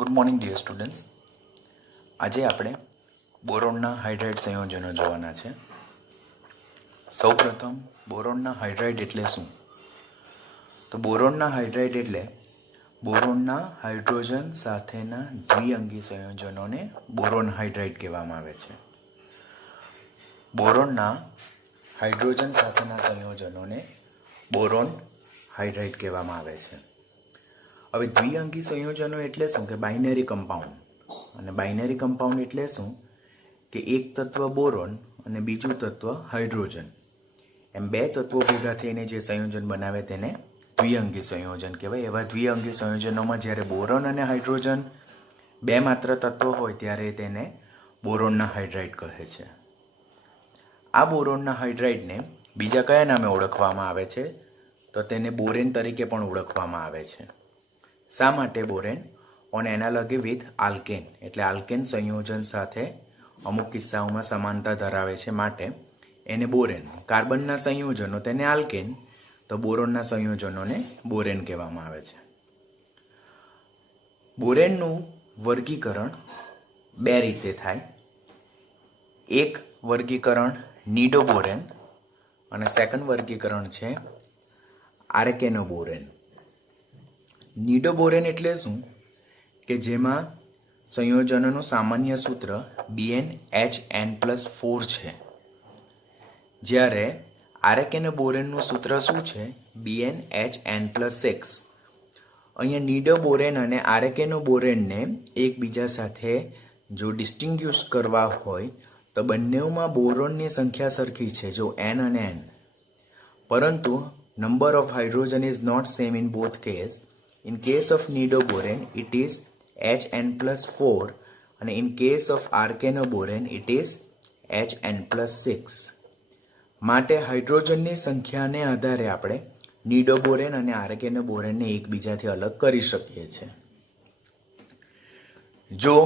Good morning dear students. આજે આપણે બોરોનના hydride સંયોજનો જોવાના છે. સૌપ્રથમ બોરોનના હાઇડ્રાઇડ એટલે શું? તો બોરોનના હાઇડ્રાઇડ એટલે બોરોનના હાઇડ્રોજન સાથેના દ્વિઅંગી સંયોજનોને બોરોન હાઇડ્રાઇડ કહેવામાં આવે છે. બોરોનના હાઇડ્રોજન સાથેના સંયોજનોને બોરોન હાઇડ્રાઇડ કહેવામાં આવે છે. હવે દ્વિઅંગી સંયોજનો એટલે શું કે બાઇનરી કમ્પાઉન્ડ. અને બાઇનરી કમ્પાઉન્ડ એટલે શું કે એક તત્વ બોરોન અને બીજું તત્વ હાઇડ્રોજન, એમ બે તત્વો ભેગા થઈને જે સંયોજન બનાવે તેને દ્વિઅંગી સંયોજન કહેવાય. એવા દ્વિઅંગી સંયોજનોમાં જ્યારે બોરોન અને હાઇડ્રોજન બે માત્ર તત્વો હોય ત્યારે તેને બોરોનના હાઇડ્રાઇડ કહે છે. આ બોરોનના હાઇડ્રાઇડને બીજા કયા નામે ઓળખવામાં આવે છે? તો તેને બોરેન તરીકે પણ ઓળખવામાં આવે છે. શા માટે Warren? On analogy with alkane, એટલે આલ્કેન સંયોજન સાથે અમુક કિસ્સાઓમાં સમાનતા ધરાવે છે, માટે એને બોરેન. કાર્બનના સંયોજનો તેને આલ્કેન, તો બોરોનના સંયોજનોને બોરેન કહેવામાં આવે છે. બોરેનનું વર્ગીકરણ બે રીતે થાય. એક વર્ગીકરણ નિડોબોરેન અને સેકન્ડ વર્ગીકરણ છે આર્કેનોબોરેન. નિડોબોરેન એટલે શું કે જેમાં સંયોજનોનું સામાન્ય સૂત્ર BnHn+4 છે, જ્યારે આર્કેનોબોરેનનું સૂત્ર શું છે? BnHn+6. અહીંયા નિડોબોરેન અને આર્કેનોબોરેનને એકબીજા સાથે જો ડિસ્ટિંગ્યુશ કરવા હોય તો બંનેમાં બોરોનની સંખ્યા સરખી છે, જો n અને n, પરંતુ number of hydrogen is not same in both case. In case of nidoboren, it is Hn+4 and in case of arcanoboren, it is Hn+6. માટે હાઇડ્રોજનની સંખ્યાને આધારે આપણે નિડોબોરેન અને આર્કેનોબોરેનને એકબીજાથી અલગ કરી શકીએ છીએ. જો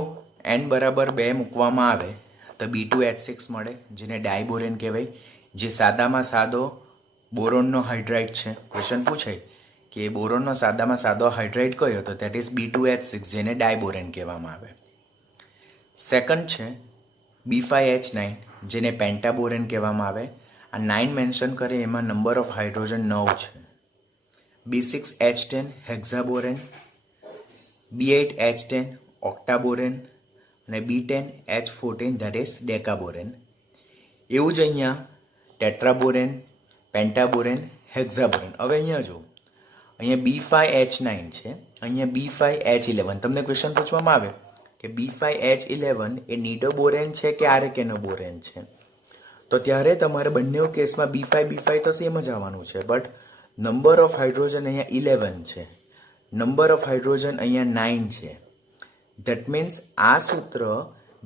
n બરાબર 2 મૂકવામાં આવે તો B2H6 મળે, જેને ડાયબોરેન કહેવાય, જે સાદામાં સાદો બોરોનનો હાઇડ્રાઇડ છે. ક્વેશ્ચન પૂછાય કે બોરોનનો સાદામાં સાદો હાઇડ્રાઇડ કયો? તો દેટ ઇઝ B2H6, જેને ડાયબોરેન કહેવામાં આવે. સેકન્ડ છે B5H9, જેને પેન્ટાબોરેન કહેવામાં આવે. આ 9 મેન્શન કરે એમાં નંબર ઓફ હાઇડ્રોજન 9 છે. B6H10 હેક્ઝાબોરેન, B8H10 ઓક્ટાબોરેન અને B10H14 ધેટ ઇઝ ડેકાબોરેન. એવું જ અહીંયા ટેટ્રાબોરેન, પેન્ટાબોરેન, હેક્ઝાબોરેન. હવે અહીંયા જો અહીંયા B5H9 છે, અહીંયા B5H11. તમને ક્વેશ્ચન પૂછવામાં આવે કે B5H11 એ નિડોબોરેન છે કે આર્કેનોબોરેન છે, તો ત્યારે તમારે બંને કેસમાં B5 તો સેમ જ આવવાનું છે, બટ નંબર ઓફ હાઇડ્રોજન અહીંયા 11 છે, નંબર ઓફ હાઇડ્રોજન અહીંયા 9 છે. ધેટ મીન્સ આ સૂત્ર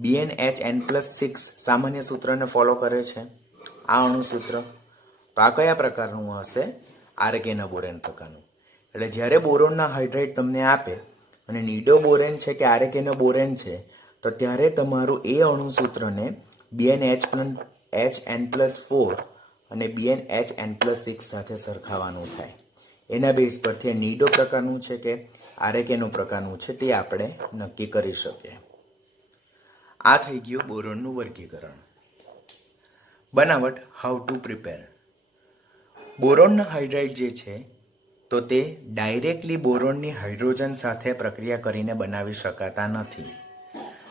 BnHn+6 સામાન્ય સૂત્રને ફોલો કરે છે, આ અણુસૂત્ર. તો આ કયા પ્રકારનું હશે? આર્કેનોબોરેન પ્રકારનું. એટલે જ્યારે બોરોનના હાઇડ્રાઇડ તમને આપે અને નિડોબોરેન છે કે આર્કેનોબોરેન છે, તો ત્યારે તમારું એ અણુસૂત્રને BnHn+4 અને BnHn+6 સાથે સરખાવવાનું થાય. એના બેઝ પરથી નિડો પ્રકારનું છે કે આર્કેનો પ્રકારનું છે તે આપણે નક્કી કરી શકીએ. આ થઈ ગયું બોરોનનું વર્ગીકરણ. બનાવટ હાઉ ટુ પ્રિપેર. બોરોનના હાઇડ્રાઇડ જે છે તો તે ડાયરેક્ટલી બોરોનની હાઇડ્રોજન સાથે પ્રક્રિયા કરીને બનાવી શકાતા નથી,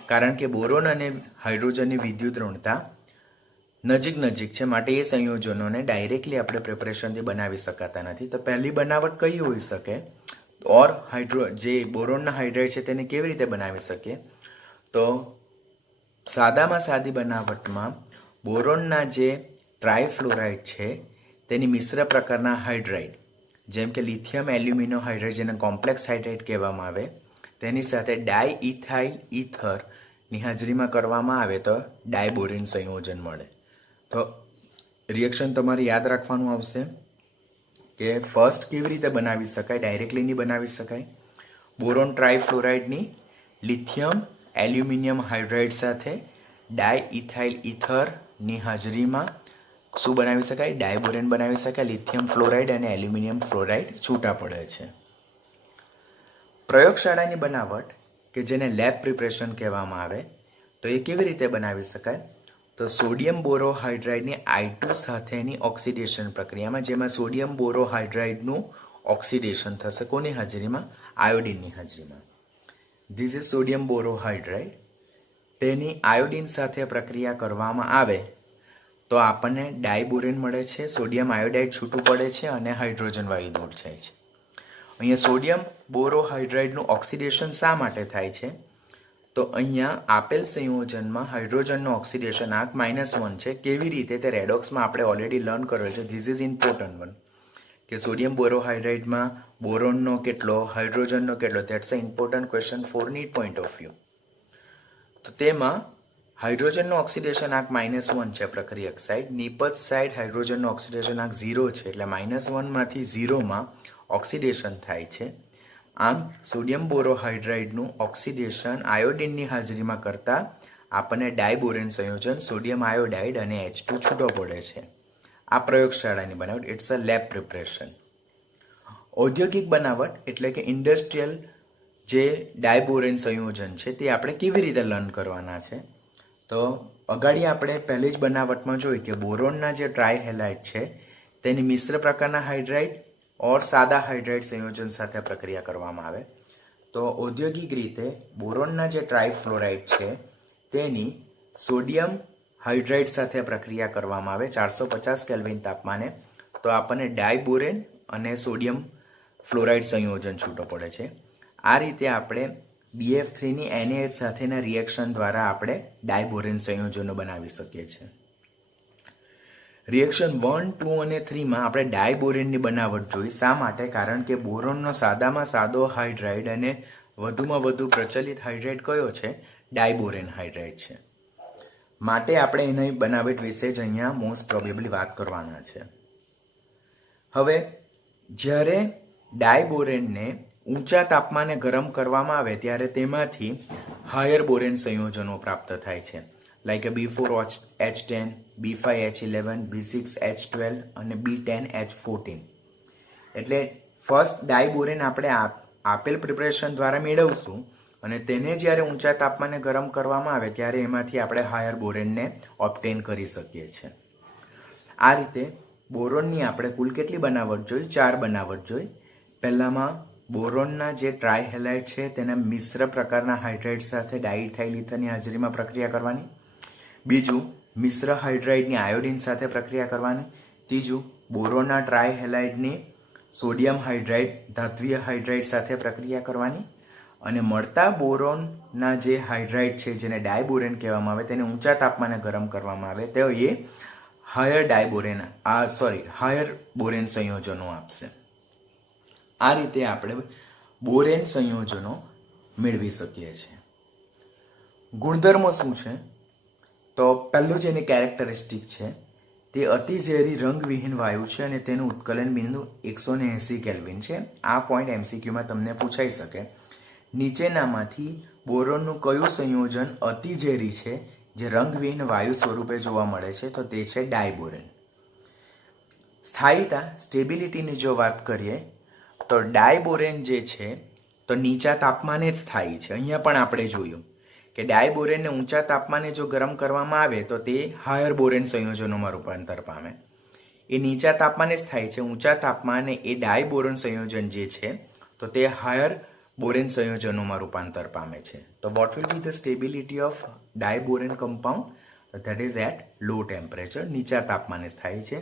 કારણ કે બોરોન અને હાઇડ્રોજનની વિદ્યુત ઋણતા નજીક છે, માટે એ સંયોજનોને ડાયરેક્ટલી આપણે પ્રિપરેશનથી બનાવી શકાતા નથી. તો પહેલી બનાવટ કઈ હોઈ શકે? ઓર જે બોરોનના હાઇડ્રાઇડ છે તેને કેવી રીતે બનાવી શકીએ? તો સાદામાં સાદી બનાવટમાં બોરોનના જે ટ્રાયફ્લોરાઇડ છે તેની મિશ્ર પ્રકારના હાઇડ્રાઇડ, જેમ કે લિથિયમ એલ્યુમિનો હાઇડ્રાઇડ, જેને કોમ્પ્લેક્સ હાઇડ્રાઇડ કહેવામાં આવે, તેની સાથે ડાયઇથાઇલ ઇથરની હાજરીમાં કરવામાં આવે તો ડાયબોરેન સંયોજન મળે. તો રિએક્શન તમારે યાદ રાખવાનું આવશે કે ફર્સ્ટ કેવી રીતે બનાવી શકાય, ડાયરેક્ટલી નહીં બનાવી શકાય. બોરોન ટ્રાયફ્લોરાઇડની લિથિયમ એલ્યુમિનિયમ હાઇડ્રાઇડ સાથે ડાયઇથાઇલ ઇથરની હાજરીમાં શું બનાવી શકાય? ડાયબોરેન બનાવી શકાય. લિથિયમ ફ્લોરાઇડ અને એલ્યુમિનિયમ ફ્લોરાઇડ છૂટા પડે છે. પ્રયોગશાળાની બનાવટ કે જેને લેબ પ્રિપરેશન કહેવામાં આવે. તો એ કેવી રીતે બનાવી શકાય? તો સોડિયમ બોરોહાઇડ્રાઇડની I2 સાથેની ઓક્સિડેશન પ્રક્રિયામાં, જેમાં સોડિયમ બોરોહાઇડ્રાઇડનું ઓક્સિડેશન થશે કોની હાજરીમાં? આયોડિનની હાજરીમાં. This is sodium borohydride. તેની આયોડિન સાથે પ્રક્રિયા કરવામાં આવે તો આપણને ડાયબોરેન મળે છે, સોડિયમ આયોડાઇડ છૂટું પડે છે અને હાઇડ્રોજન વાયુ દૂર જાય છે. અહીંયા સોડિયમ બોરોહાઇડ્રાઇડનું ઓક્સિડેશન શા માટે થાય છે? તો અહીંયા આપેલ સંયોજનમાં હાઇડ્રોજનનું ઓક્સિડેશન આંક -1 છે. કેવી રીતે? તે રેડોક્સમાં આપણે ઓલરેડી લર્ન કરેલ છે. ધીસ ઇઝ ઇમ્પોર્ટન્ટ વન, કે સોડિયમ બોરોહાઇડ્રાઇડમાં બોરોનનો કેટલો, હાઇડ્રોજનનો કેટલો. That's a important question for NEET point of view. તો તેમાં હાઇડ્રોજનનો ઓક્સિડેશન આંક -1 છે પ્રક્રિયક સાઇડ, નિપજ સાઇડ હાઇડ્રોજનનો ઓક્સિડેશન આંક 0 છે, એટલે -1 માંથી 0 ઓક્સિડેશન થાય છે. આમ સોડિયમ બોરોહાઇડ્રાઇડનું ઓક્સિડેશન આયોડિનની હાજરીમાં કરતા આપણને ડાયબોરેન સંયોજન સોડિયમ આયોડાઇડ અને H2 છૂટો પડે છે. આ પ્રયોગશાળાની બનાવટ, ઇટ્સ અ લેબ પ્રિપરેશન. ઔદ્યોગિક બનાવટ એટલે કે ઇન્ડસ્ટ્રીયલ જે ડાયબોરેન સંયોજન છે તે આપણે કેવી રીતે લર્ન કરવાના છે? તો અગાડી આપણે પહેલી જ બનાવટમાં જોઈ કે બોરોનના જે ટ્રાયહેલાઇડ છે તેની મિશ્ર પ્રકારના હાઇડ્રાઇડ ઓર સાદા હાઇડ્રાઇડ સંયોજન સાથે પ્રક્રિયા કરવામાં આવે. તો ઔદ્યોગિક રીતે બોરોનના જે ટ્રાયફ્લોરાઇડ છે તેની સોડિયમ હાઇડ્રાઇડ સાથે પ્રક્રિયા કરવામાં આવે 450 કેલ્વિન તાપમાને, તો આપણને ડાયબોરેન અને સોડિયમ ફ્લોરાઇડ સંયોજન છૂટો પડે છે. આ રીતે આપણે BF3 ની NaH સાથેના રિએક્શન દ્વારા આપણે ડાયબોરેન સંયોજનો બનાવી શકીએ છીએ. રિએક્શન 1, 2 અને 3માં આપણે ડાયબોરેનની બનાવટ જોઈ. શા માટે? કારણ કે બોરોનનો સાદામાં સાદો હાઇડ્રાઇડ અને વધુમાં વધુ પ્રચલિત હાઇડ્રાઇડ કયો છે? ડાયબોરેન હાઇડ્રાઇડ છે. માટે આપણે એની બનાવટ વિશે જ અહીંયા મોસ્ટ પ્રોબેબલી વાત કરવાના છે. હવે જ્યારે ડાયબોરેનને ઊંચા તાપમાને ગરમ કરવામાં આવે ત્યારે તેમાંથી હાયર બોરેન સંયોજનો પ્રાપ્ત થાય છે, લાઈક B4H10, B5H11, B6H12 અને B10H14. એટલે ફર્સ્ટ ડાયબોરેન આપણે આપેલ પ્રિપરેશન દ્વારા મેળવશું અને તેને જ્યારે ઊંચા તાપમાને ગરમ કરવામાં આવે ત્યારે એમાંથી આપણે હાયર બોરેનને ઓબ્ટેન કરી શકીએ છીએ. આ રીતે બોરોનની આપણે કુલ કેટલી બનાવટ જોઈ? 4 બનાવટ જોઈ. પહેલામાં બોરોનના જે ટ્રાયહેલાઇડ છે તેના મિશ્ર પ્રકારના હાઇડ્રાઇડ સાથે ડાઇથાઇલ ઇથરની હાજરીમાં પ્રક્રિયા કરવાની. બીજું, મિશ્ર હાઇડ્રાઇડની આયોડિન સાથે પ્રક્રિયા કરવાની. ત્રીજું, બોરોનના ટ્રાયહેલાઇડની સોડિયમ હાઇડ્રાઇડ ધાત્વીય હાઇડ્રાઇડ સાથે પ્રક્રિયા કરવાની. અને મળતા બોરોનના જે હાઇડ્રાઇડ છે જેને ડાયબોરેન કહેવામાં આવે તેને ઊંચા તાપમાને ગરમ કરવામાં આવે તો એ હાયર બોરેન સંયોજનો આપશે. આ રીતે આપણે બોરેન સંયોજનો મેળવી શકીએ છીએ. ગુણધર્મો શું છે? તો પહેલું જેની કેરેક્ટરિસ્ટિક છે તે અતિ ઝેરી રંગવિહીન વાયુ છે અને તેનું ઉત્કલન બિંદુ 180 કેલ્વિન છે. આ પોઈન્ટ MCQમાં તમને પૂછાઈ શકે. નીચેનામાંથી બોરોનનું કયું સંયોજન અતિ ઝેરી છે જે રંગવિહીન વાયુ સ્વરૂપે જોવા મળે છે? તો તે છે ડાયબોરેન. સ્થાયીતા, સ્ટેબિલિટીની જો વાત કરીએ તો ડાયબોરેન જે છે તો નીચા તાપમાને જ સ્થાયી છે. અહીંયા પણ આપણે જોયું કે ડાયબોરેનને ઊંચા તાપમાને જો ગરમ કરવામાં આવે તો તે હાયર બોરેન સંયોજનોમાં રૂપાંતર પામે. એ નીચા તાપમાને જ થાય છે. ઊંચા તાપમાને એ ડાયબોરેન સંયોજન જે છે તો તે હાયર બોરેન સંયોજનોમાં રૂપાંતર પામે છે. તો what will be the stability of diborane compound? That is at low temperature. નીચા તાપમાને થાય છે.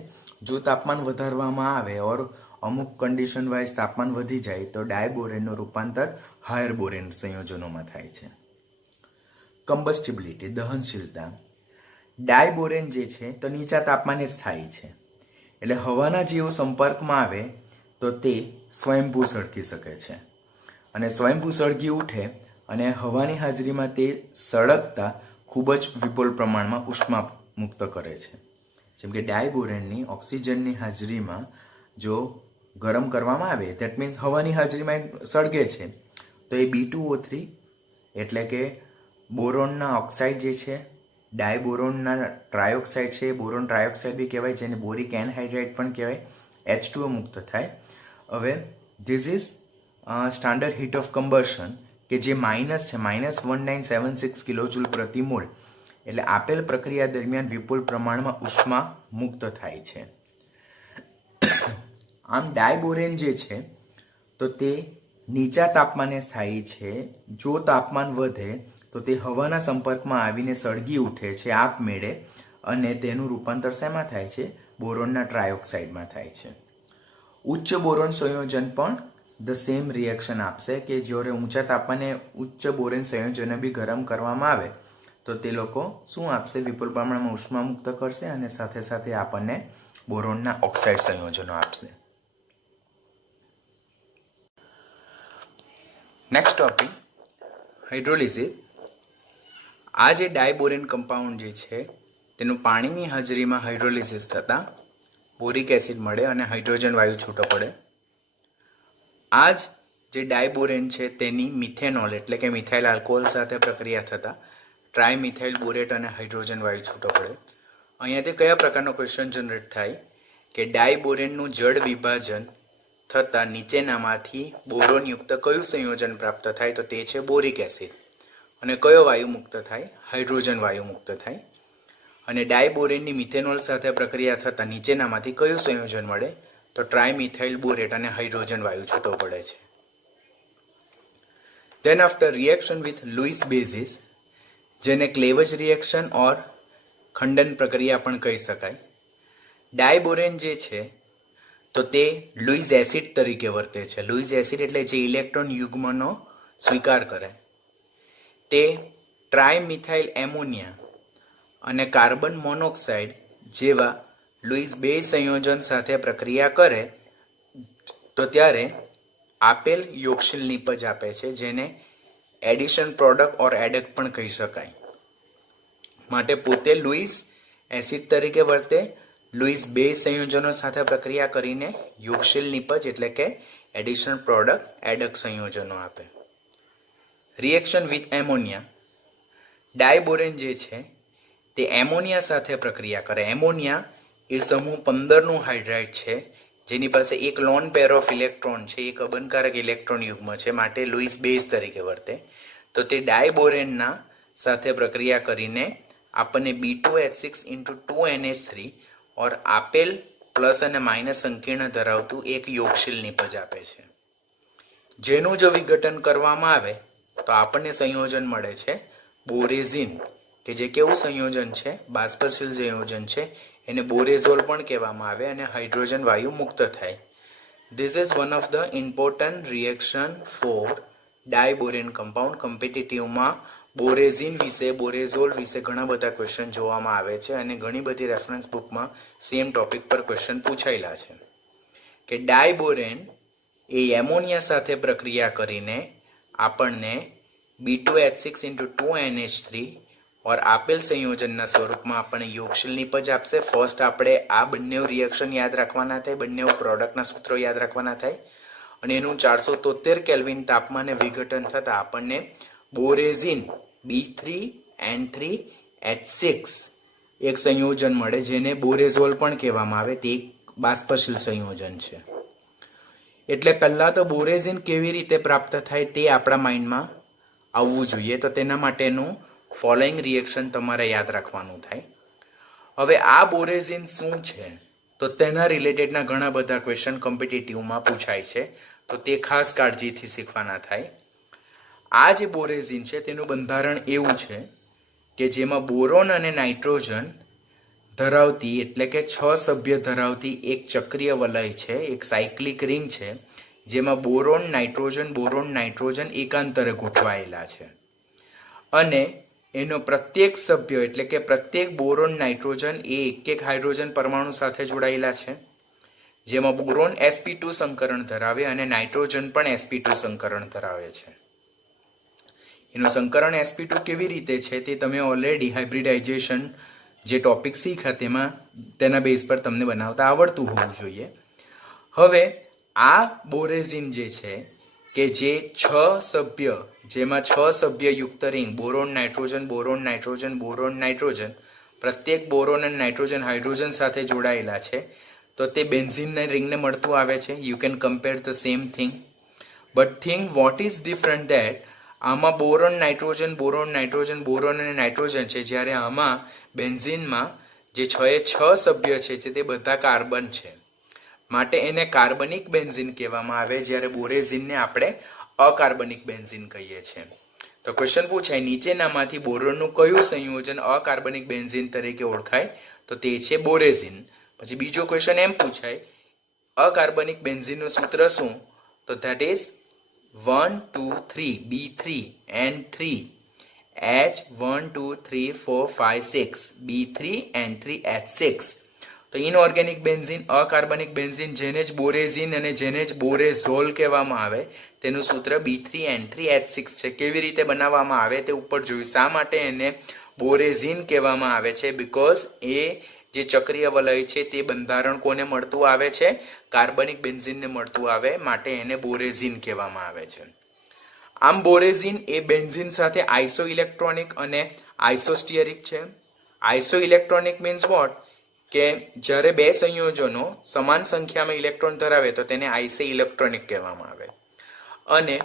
જો તાપમાન વધારવામાં આવે ઓર અમુક કન્ડિશન વાઇઝ તાપમાન વધી જાય તો ડાયબોરેનનું રૂપાંતર હાયર બોરેન સંયોજનોમાં થાય છે. કમ્બસ્ટિબિલિટી, દહનશીલતા. ડાયબોરેન જે છે તો નીચા તાપમાને જ થાય છે. એટલે હવાના જેવો સંપર્કમાં આવે તો તે સ્વયંભૂ સળગી શકે છે અને સ્વયંભૂ સળગી ઉઠે અને હવાની હાજરીમાં તે સળગતા ખૂબ જ વિપુલ પ્રમાણમાં ઉષ્મા મુક્ત કરે છે. જેમ કે ડાયબોરેનની ઓક્સિજનની હાજરીમાં જો ગરમ કરવામાં આવે ધેટ મીન્સ હવાની હાજરીમાં સળગે છે તો એ B2O3 એટલે કે બોરોનના ઓક્સાઇડ જે છે, ડાયબોરોનના ટ્રાયોક્સાઇડ છે, બોરોન ટ્રાયોક્સાઇડ બી કહેવાય, જેને બોરિક એનહાઇડ્રાઇડ પણ કહેવાય, H2O મુક્ત થાય. હવે this is standard heat of combustion કે જે માઇનસ છે -1976 કિલોજૂલ પ્રતિ મોલ, એટલે આપેલ પ્રક્રિયા દરમિયાન વિપુલ પ્રમાણમાં ઉષ્મા મુક્ત થાય છે. આમ ડાયબોરેન જે છે તો તે નીચા તાપમાને સ્થાયી છે. જો તાપમાન વધે તો તે હવાના સંપર્કમાં આવીને સળગી ઉઠે છે આપમેળે, અને તેનું રૂપાંતર શેમાં થાય છે? બોરોનના ટ્રાયોક્સાઇડમાં થાય છે. ઉચ્ચ બોરોન સંયોજન પણ ધ સેમ રિએક્શન આપશે કે જ્યારે ઊંચા તાપમાને ઉચ્ચ બોરોન સંયોજનને બી ગરમ કરવામાં આવે તો તે લોકો શું આપશે? વિપુલ પ્રમાણમાં ઉષ્મા મુક્ત કરશે અને સાથે સાથે આપણને બોરોનના ઓક્સાઇડ સંયોજનો આપશે. Next topic hydrolysis. આ જે ડાયબોરેન કમ્પાઉન્ડ જે છે તેનું પાણીની હાજરીમાં હાઇડ્રોલિસિસ થતાં બોરિક એસિડ મળે અને હાઇડ્રોજન વાયુ છૂટો પડે. આ જ જે ડાયબોરેન છે તેની મિથેનોલ એટલે કે મિથાઇલ આલ્કોહોલ સાથે પ્રક્રિયા થતાં ટ્રાયમિથાઇલ બોરેટ અને હાઇડ્રોજન વાયુ છૂટો પડે. અહીંયાથી કયા પ્રકારનો ક્વેશ્ચન જનરેટ થાય કે ડાયબોરેનનું જળ વિભાજન થતાં નીચેનામાંથી બોરોનયુક્ત કયું સંયોજન પ્રાપ્ત થાય? તો તે છે બોરિક એસિડ. અને કયો વાયુ મુક્ત થાય? હાઇડ્રોજન વાયુ મુક્ત થાય. અને ડાયબોરેનની મિથેનોલ સાથે પ્રક્રિયા થતાં નીચેનામાંથી કયું સંયોજન મળે? તો ટ્રાયમિથાઇલ બોરેટ અને હાઇડ્રોજન વાયુ છૂટો પડે છે. Then after reaction with Lewis bases, જેને ક્લેવજ રિએક્શન ઓર ખંડન પ્રક્રિયા પણ કહી શકાય. ડાયબોરેન જે છે તો તે લુઇસ એસિડ તરીકે વર્તે છે. લુઇસ એસિડ એટલે જે ઇલેક્ટ્રોન યુગ્મનો સ્વીકાર કરે. તે ટ્રાયમિથાઇલ એમોનિયા અને કાર્બન મોનોક્સાઇડ જેવા લુઇસ બેઝ સંયોજન સાથે પ્રક્રિયા કરે તો ત્યારે આપેલ યોગશીલ નિપજ આપે છે, જેને એડિશન પ્રોડક્ટ ઓર એડક્ટ પણ કહી શકાય. માટે પોતે લુઇસ એસિડ તરીકે વર્તે, લુઇસ બેઝ સંયોજનો સાથે પ્રક્રિયા કરીને યોગશીલ નિપજ એટલે કે એડિશન પ્રોડક્ટ એડક્ટ સંયોજનો આપે. Reaction with ammonia. ડાયબોરેન જે છે તે એમોનિયા સાથે પ્રક્રિયા કરે. એમોનિયા એ સમૂહ 15નું હાઇડ્રાઇડ છે, જેની પાસે એક લોન પેર ઓફ ઇલેક્ટ્રોન છે, એક અબનકારક ઇલેક્ટ્રોન યુગ્મ છે, માટે લુઇસ બેઝ તરીકે વર્તે. તો તે ડાયબોરેનના સાથે પ્રક્રિયા કરીને આપણને B2H6 ઓર આપેલ પ્લસ અને માઇનસ સંકીર્ણ ધરાવતું એક યોગશીલ નિપજ આપે છે. જેનું જો વિઘટન કરવામાં આવે તો આપણને સંયોજન મળે છે બોરેઝિન, કે જે કેવું સંયોજન છે? બાષ્પશીલ સંયોજન છે. એને બોરેઝોલ પણ કહેવામાં આવે અને હાઇડ્રોજન વાયુ મુક્ત થાય. This is one of the important reaction for diborane compound. કોમ્પિટિટિવમાં બોરેઝિન વિશે, બોરેઝોલ વિશે ઘણા બધા ક્વેશ્ચન જોવામાં આવે છે અને ઘણી બધી રેફરન્સ બુકમાં સેમ ટોપિક પર ક્વેશ્ચન પૂછાયેલા છે કે ડાયબોરેન એ એમોનિયા સાથે પ્રક્રિયા કરીને આપણને B2H6 ઓર આપેલ સંયોજનના સ્વરૂપમાં આપણને યોગશીલ નિપજ આપશે. ફર્સ્ટ આપણે આ બંને રિએક્શન યાદ રાખવાના થાય, બંને પ્રોડક્ટના સૂત્રો યાદ રાખવાના થાય અને એનું 473 કેલ્વિન તાપમાને વિઘટન થતાં આપણને બોરેઝિન B3N3H6 એક સંયોજન મળે, જેને બોરેઝોલ પણ કહેવામાં આવે. તે એક બાષ્પશીલ સંયોજન છે. એટલે પહેલા તો બોરેઝિન કેવી રીતે પ્રાપ્ત થાય તે આપણા માઇન્ડમાં આવવું જોઈએ. તો તેના માટેનું ફોલોઈંગ રિએક્શન તમારે યાદ રાખવાનું થાય. હવે આ બોરેઝિન શું છે તો તેના રિલેટેડના ઘણા બધા ક્વેશ્ચન કોમ્પિટિટિવમાં પૂછાય છે, તો તે ખાસ કાળજીથી શીખવાના થાય. આ જે બોરેઝિન છે તેનું બંધારણ એવું છે કે જેમાં બોરોન અને નાઇટ્રોજન ધરાવતી એટલે કે 6 સભ્ય ધરાવતી એક ચક્રીય વલય છે, એક સાયક્લિક રિંગ છે, જેમાં બોરોન નાઇટ્રોજન એકાંતરે ગોઠવાયેલા છે અને એનો પ્રત્યેક સભ્ય એટલે કે પ્રત્યેક બોરોન નાઇટ્રોજન એ એક હાઇડ્રોજન પરમાણુ સાથે જોડાયેલા છે, જેમાં બોરોન sp2 સંકરણ ધરાવે અને નાઇટ્રોજન પણ sp2 સંકરણ ધરાવે છે. એનું સંકરણ sp2 કેવી રીતે છે તે તમે ઓલરેડી હાઇબ્રિડાઇઝેશન જે ટોપિક શીખ્યા તેમાં તેના બેઝ પર તમને બનાવતા આવડતું હોવું જોઈએ. હવે આ બોરેઝિન જે છે કે જે 6 સભ્ય, જેમાં 6 સભ્ય યુક્ત રિંગ બોરોન નાઇટ્રોજન પ્રત્યેક બોરોન અને નાઇટ્રોજન હાઇડ્રોજન સાથે જોડાયેલા છે, તો તે બેન્ઝીનના રિંગને મળતું આવે છે. You can compare the same thing, but thing what is different that આમાં boron nitrogen boron nitrogen boron અને નાઇટ્રોજન છે, જ્યારે આમાં બેન્ઝીનમાં જે 6 એ 6 સભ્ય છે તે બધા કાર્બન છે, માટે એને કાર્બનિક બેન્ઝીન કહેવામાં આવે, જ્યારે બોરેઝીનને આપણે અકાર્બનિક બેન્ઝીન કહીએ છીએ. તો ક્વેશ્ચન પૂછાય નીચેનામાંથી બોરોનનું કયું સંયોજન અકાર્બનિક બેન્ઝીન તરીકે ઓળખાય? તો તે છે બોરેઝીન. પછી બીજો ક્વેશ્ચન એમ પૂછાય અકાર્બનિક બેન્ઝીનનું સૂત્ર શું? તો that is 1 2 3 B3 N3 H 1 2 3 4 5 6 B3 N3 H6. તો ઇનઓર્ગેનિક બેન્ઝીન અકાર્બનિક બેન્ઝીન જેને જ બોરેઝીન અને જેને જ બોરેઝોલ કહેવામાં આવે તેનું સૂત્ર B3N3H6 છે. કેવી રીતે બનાવવામાં આવે તે ઉપર જોયું. શા માટે એને બોરેઝીન કહેવામાં આવે છે? બીકોઝ એ જે ચક્રીય વલય છે તે બંધારણ કોને મળતું આવે છે? કાર્બનિક બેન્ઝીનને મળતું આવે, માટે એને બોરેઝીન કહેવામાં આવે છે. આમ બોરેઝીન એ બેન્ઝીન સાથે આઇસો ઇલેક્ટ્રોનિક અને આઇસોસ્ટિયરિક છે. Iso electronic means what? કે જ્યારે બે સંયોજનો સમાન સંખ્યામાં ઇલેક્ટ્રોન ધરાવે તો તેને આઇસો ઇલેક્ટ્રોનિક કહેવામાં આવે. અને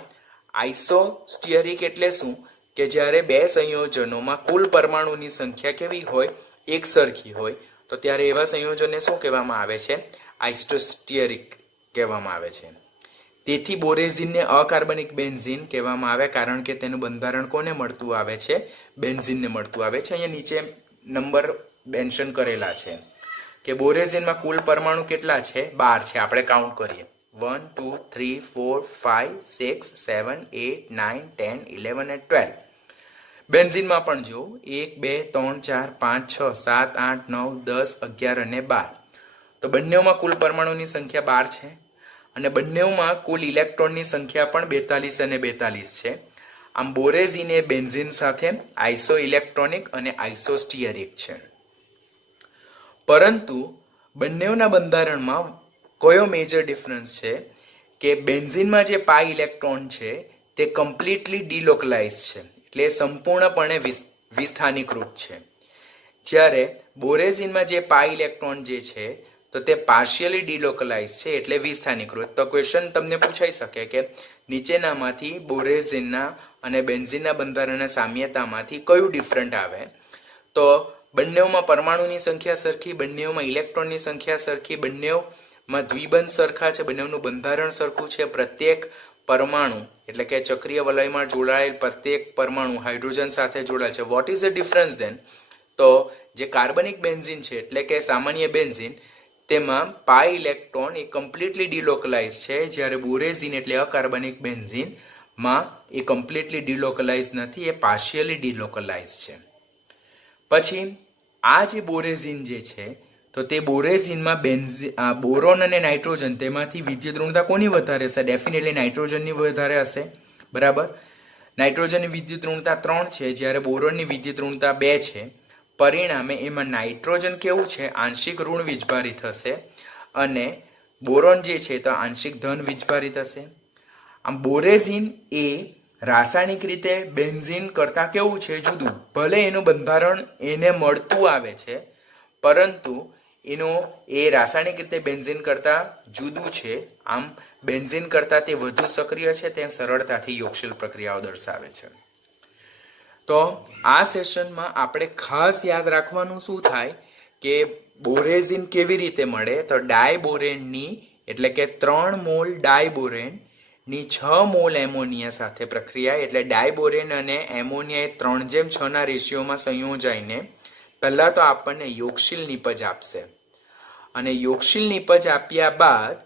આઇસોસ્ટિયરિક એટલે શું? કે જ્યારે બે સંયોજનોમાં કુલ પરમાણુની સંખ્યા કેવી હોય? એક સરખી હોય, તો ત્યારે એવા સંયોજનને શું કહેવામાં આવે છે? આઇસોસ્ટિયરિક કહેવામાં આવે છે. તેથી બોરેઝીનને અકાર્બનિક બેન્ઝીન કહેવામાં આવે, કારણ કે તેનું બંધારણ કોને મળતું આવે છે? બેન્ઝીનને મળતું આવે છે. અહીંયા નીચે નંબર મેન્શન કરેલા છે કે બોરેઝીનમાં કુલ પરમાણુ કેટલા છે? 12 છે. આપણે કાઉન્ટ કરીએ 1 2 3 4 5 6 7 8 9 10 11 અને 12. બેન્ઝીનમાં પણ જો 1 2 3 4 5 6 7 8 9 10 11 અને 12. તો બંનેમાં કુલ પરમાણુની સંખ્યા 12 છે અને બંનેમાં કુલ ઇલેક્ટ્રોનની સંખ્યા પણ 42 અને 42 છે. આમ બોરેઝીન એ બેન્ઝીન સાથે આઇસો ઇલેક્ટ્રોનિક અને આઇસોસ્ટિયરિક છે. પરંતુ બંનેના બંધારણમાં કયો મેજર ડિફરન્સ છે? કે બેન્ઝીનમાં જે પાઈ ઇલેક્ટ્રોન છે તે કમ્પ્લીટલી ડિલોકલાઇઝ છે, એટલે સંપૂર્ણપણે વિસ્થાનીકૃત છે, જ્યારે બોરેઝીનમાં જે પાઈ ઇલેક્ટ્રોન જે છે તો તે પાર્શિયલી ડિલોકલાઇઝ છે, એટલે વિસ્થાનીકૃત. તો ક્વેશ્ચન તમને પૂછાઈ શકે કે નીચેનામાંથી બોરેઝીનના અને બેન્ઝીનના બંધારણના સામ્યતામાંથી કયું ડિફરન્ટ આવે? તો બંનેમાં પરમાણુની સંખ્યા સરખી, બંનેમાં ઇલેક્ટ્રોનની સંખ્યા સરખી, બંનેમાં દ્વિબંધ સરખા છે, બંનેનું બંધારણ સરખું છે, પ્રત્યેક પરમાણુ એટલે કે ચક્રીય વલયમાં જોડાયેલ પ્રત્યેક પરમાણુ હાઇડ્રોજન સાથે જોડાયેલ છે. What is the difference then? તો જે કાર્બનિક બેન્ઝીન છે એટલે કે સામાન્ય બેન્ઝીન, તેમાં પાઈ ઇલેક્ટ્રોન એ કમ્પ્લીટલી ડિલોકલાઇઝ છે, જ્યારે બોરેઝીન એટલે અકાર્બનિક બેન્ઝીન માં એ કમ્પ્લીટલી ડિલોકલાઇઝ નથી, એ પાર્શિયલી ડિલોકલાઇઝ છે. પછી આ જે બોરેઝીન જે છે તો તે બોરેઝીનમાં બોરોન અને નાઇટ્રોજન તેમાંથી વિદ્યુત ઋણતા કોની વધારે હશે? ડેફિનેટલી નાઇટ્રોજનની વધારે હશે, બરાબર. નાઇટ્રોજનની વિદ્યુત ઋણતા 3 છે, જ્યારે બોરોનની વિદ્યુત ઋણતા 2 છે. પરિણામે એમાં નાઇટ્રોજન કેવું છે? આંશિક ઋણ વીજભારિત હશે અને બોરોન જે છે તો આંશિક ધન વીજભારિત હશે. આમ બોરેઝીન એ રાસાયણિક રીતે બેન્ઝીન કરતા કેવું છે? જુદું. ભલે એનું બંધારણ એને મળતું આવે છે, પરંતુ એ રાસાયણિક રીતે બેન્ઝીન કરતા જુદું છે. આમ બેન્ઝીન કરતા તે વધુ સક્રિય છે, તેમ સરળતાથી યોગશીલ પ્રક્રિયાઓ દર્શાવે છે. તો આ સેશનમાં આપણે ખાસ યાદ રાખવાનું શું થાય કે બોરેઝીન કેવી રીતે મળે? તો ડાયબોરેનની એટલે કે 3 મોલ ડાયબોરેન ની 6 મોલ એમોનિયા સાથે પ્રક્રિયા, એટલે ડાયબોરેન અને એમોનિયા એ 3:6 ના રેશિયોમાં સંયોજાઈને પહેલા તો આપણને યોગશીલ નિપજ આપશે અને યોગશીલ નિપજ આપ્યા બાદ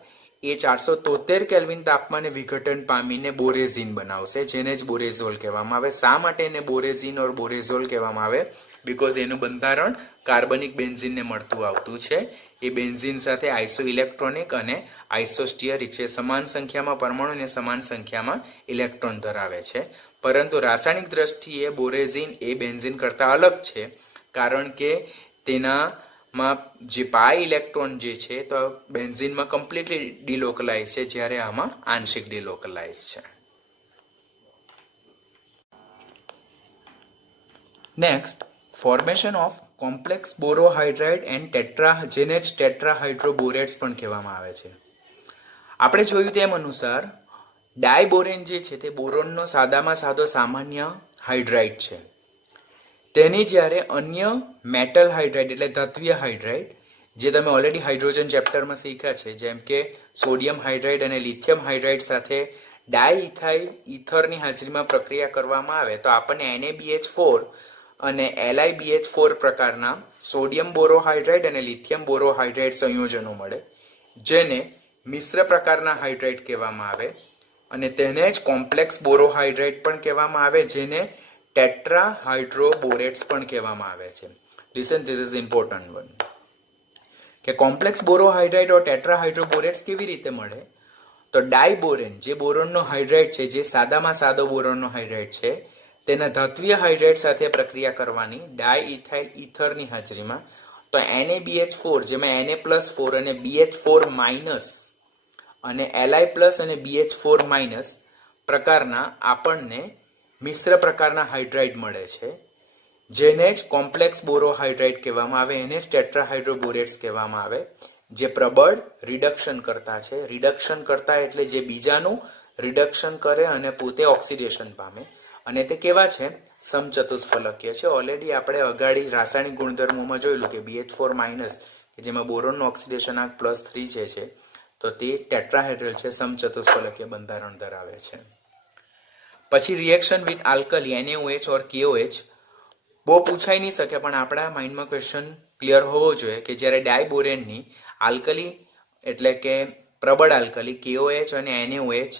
એ 473 કેલ્વિન તાપમાને વિઘટન પામીને બોરેઝીન બનાવશે, જેને જ બોરેઝોલ કહેવામાં આવે. શા માટે એને બોરેઝીન ઓર બોરેઝોલ કહેવામાં આવે? બીકોઝ એનું બંધારણ કાર્બનિક બેન્ઝીનને મળતું આવતું છે. એ બેન્ઝીન સાથે આઇસો ઇલેક્ટ્રોનિક અને આઇસોસ્ટિયરિક છે, સમાન સંખ્યામાં પરમાણુ અને સમાન સંખ્યામાં ઇલેક્ટ્રોન ધરાવે છે. પરંતુ રાસાયણિક દ્રષ્ટિએ બોરેઝીન એ બેન્ઝીન કરતા અલગ છે, કારણ કે તેનામાં જે પાઈ ઇલેક્ટ્રોન જે છે તો બેન્ઝીનમાં કમ્પ્લીટલી ડિલોકલાઇઝ છે, જ્યારે આમાં આંશિક ડિલોકલાઇઝ છે. Next, formation of complex borohydride and જેને ટેટ્રાહાઇડ્રોબોરેટ્સ પણ કહેવામાં આવે છે. આપણે જોયું તેમ અનુસાર ડાયબોરેન જે છે તે બોરોનનો સાદામાં સાદો સામાન્ય હાઇડ્રાઇડ છે. તેની જ્યારે અન્ય મેટલ હાઇડ્રાઇડ એટલે ધાત્વીય હાઇડ્રાઇડ જે તમે ઓલરેડી હાઇડ્રોજન ચેપ્ટરમાં શીખ્યા છે, જેમ કે સોડિયમ હાઇડ્રાઇડ અને લિથિયમ હાઇડ્રાઇડ સાથે ડાયઇથાઇલ ઇથરની હાજરીમાં પ્રક્રિયા કરવામાં આવે તો આપણને NaBH4 અને LiBH4 પ્રકારના સોડિયમ બોરોહાઇડ્રાઇડ અને લિથિયમ બોરોહાઇડ્રાઇડ સંયોજનો મળે, જેને મિશ્ર પ્રકારના હાઇડ્રાઇડ કહેવામાં આવે અને તેને જ કોમ્પ્લેક્સ બોરોહાઇડ્રાઇડ પણ કહેવામાં આવે, જેને ટેટ્રાહાઇડ્રોબોરેટ્સ પણ કહેવામાં આવે છે. Listen, this is important one કે કોમ્પ્લેક્સ બોરોહાઇડ્રાઇડ ઓર ટેટ્રાહાઇડ્રોબોરેટ્સ કેવી રીતે મળે? તો ડાયબોરેન જે બોરોનનો હાઇડ્રાઇડ છે, જે સાદામાં સાદો બોરોનનો હાઇડ્રાઇડ છે, તેના ધાત્વીય હાઇડ્રાઇડ સાથે પ્રક્રિયા કરવાની ડાયઇથાઇલ ઇથરની હાજરીમાં તો NaBH4 જેમાં Na+4 અને BH4- અને Li+ અને BH4- પ્રકારના આપણને મિશ્ર પ્રકારના હાઇડ્રાઇડ મળે છે, જેને જ કોમ્પ્લેક્સ બોરોહાઇડ્રાઇડ કહેવામાં આવે, એને જ ટેટ્રાહાઇડ્રોબોરેટ્સ કહેવામાં આવે, જે પ્રબળ રિડક્શન કરતા છે. રિડક્શન કરતા એટલે જે બીજાનું રિડક્શન કરે અને પોતે ઓક્સિડેશન પામે, અને તે કેવા છે? સમચતુષ્ફલકીય છે. ઓલરેડી આપણે અગાડી રાસાયણિક ગુણધર્મોમાં જોયેલું કે BH4- કે જેમાં બોરોનનો ઓક્સિડેશન આંક +3 છે, તો તે ટેટ્રાહેડ્રલ છે, સમચતુષ્ફલકીય બંધારણ ધરાવે છે. પછી reaction with alkali NaOH or KOH બહુ પૂછાઈ નહીં શકે, પણ આપણા માઇન્ડમાં ક્વેશ્ચન ક્લિયર હોવો જોઈએ કે જ્યારે ડાયબોરેનની આલ્કલી એટલે કે પ્રબળ આલ્કલી KOH અને NaOH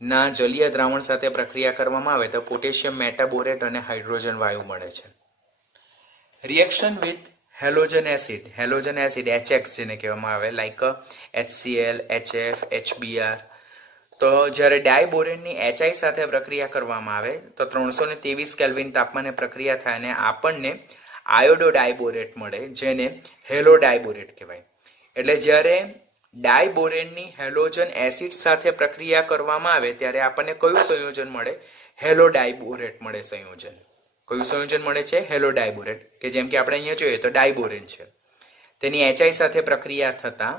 ના જલીય દ્રાવણ સાથે પ્રક્રિયા કરવામાં આવે તો પોટેશિયમ મેટાબોરેટ અને હાઇડ્રોજન વાયુ મળે છે. Reaction with halogen acid HX જેને કહેવામાં આવે, લાઈક HCl, HF, HBr. તો જ્યારે ડાયબોરેનની HI સાથે પ્રક્રિયા કરવામાં આવે તો 323 કેલ્વિન તાપમાને પ્રક્રિયા થાય અને આપણને આયોડો ડાયબોરેટ મળે, જેને હેલો ડાયબોરેટ કહેવાય. એટલે જ્યારે ડાયબોરેનની હેલોજન એસિડ સાથે પ્રક્રિયા કરવામાં આવે ત્યારે આપણને કયું સંયોજન મળે? હેલો ડાયબોરેટ મળે સંયોજન. કયું સંયોજન મળે છે? હેલો ડાયબોરેટ, કે જેમ કે આપણે અહીંયા જોઈએ તો ડાયબોરેન છે, તેની HI સાથે પ્રક્રિયા થતા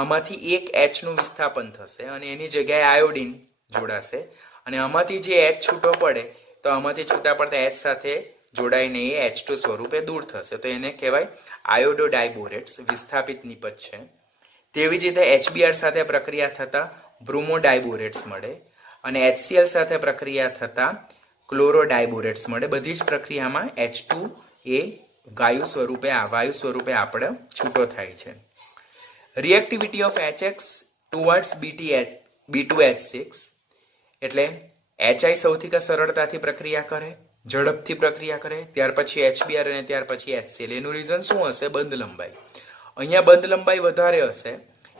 આમાંથી એક H નું વિસ્થાપન થશે અને એની જગ્યાએ આયોડિન જોડાશે, અને આમાંથી જે H છૂટો પડે તો આમાંથી છૂટા પડતા H સાથે જોડાઈને એ H2 સ્વરૂપે દૂર થશે, તો એને કહેવાય આયોડો ડાયબોરેટ્સ, વિસ્થાપિત નિપજ છે. તેવી જ રીતે HBr સાથે પ્રક્રિયા થતા બ્રુમો ડાયબોરેટ્સ મળે અને HCl સાથે પ્રક્રિયા થતા ક્લોરો ડાયબોરેટ્સ મળે. બધી જ પ્રક્રિયામાં H2 એ વાયુ સ્વરૂપે આપણે છૂટો થાય છે. Reactivity of HX towards B2H6 એટલે HI સૌથી સરળતાથી પ્રક્રિયા કરે, ઝડપથી પ્રક્રિયા કરે, ત્યાર પછી HBr અને ત્યાર પછી HCl. એનું રીઝન શું હશે? બંધ લંબાઈ. અહીંયા બંધ લંબાઈ વધારે હશે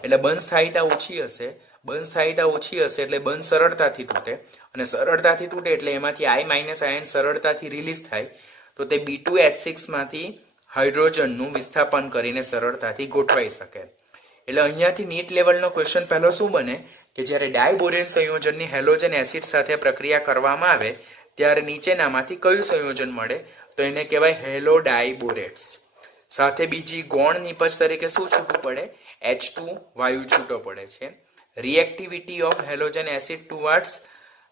એટલે બંધ સ્થાયીતા ઓછી હશે, બંધ સ્થાયીતા ઓછી હશે એટલે બંધ સરળતાથી તૂટે, અને સરળતાથી તૂટે એટલે એમાંથી I- આયન સરળતાથી રિલીઝ થાય, તો તે B2H6 માંથી હાઇડ્રોજનનું વિસ્થાપન કરીને સરળતાથી ગોઠવાઈ શકે. એટલે અહીંયાથી નીટ લેવલનો ક્વેશ્ચન પહેલો શું બને કે જ્યારે ડાયબોરેન સંયોજનની હેલોજન એસિડ સાથે પ્રક્રિયા કરવામાં આવે ત્યારે નીચેનામાંથી કયું સંયોજન મળે? તો એને કહેવાય હેલો ડાયબોરેટ્સ. સાથે બીજી ગૌણ નિપજ તરીકે શું છૂટું પડે? H2 વાયુ છૂટો પડે છે. Reactivity of halogen acid towards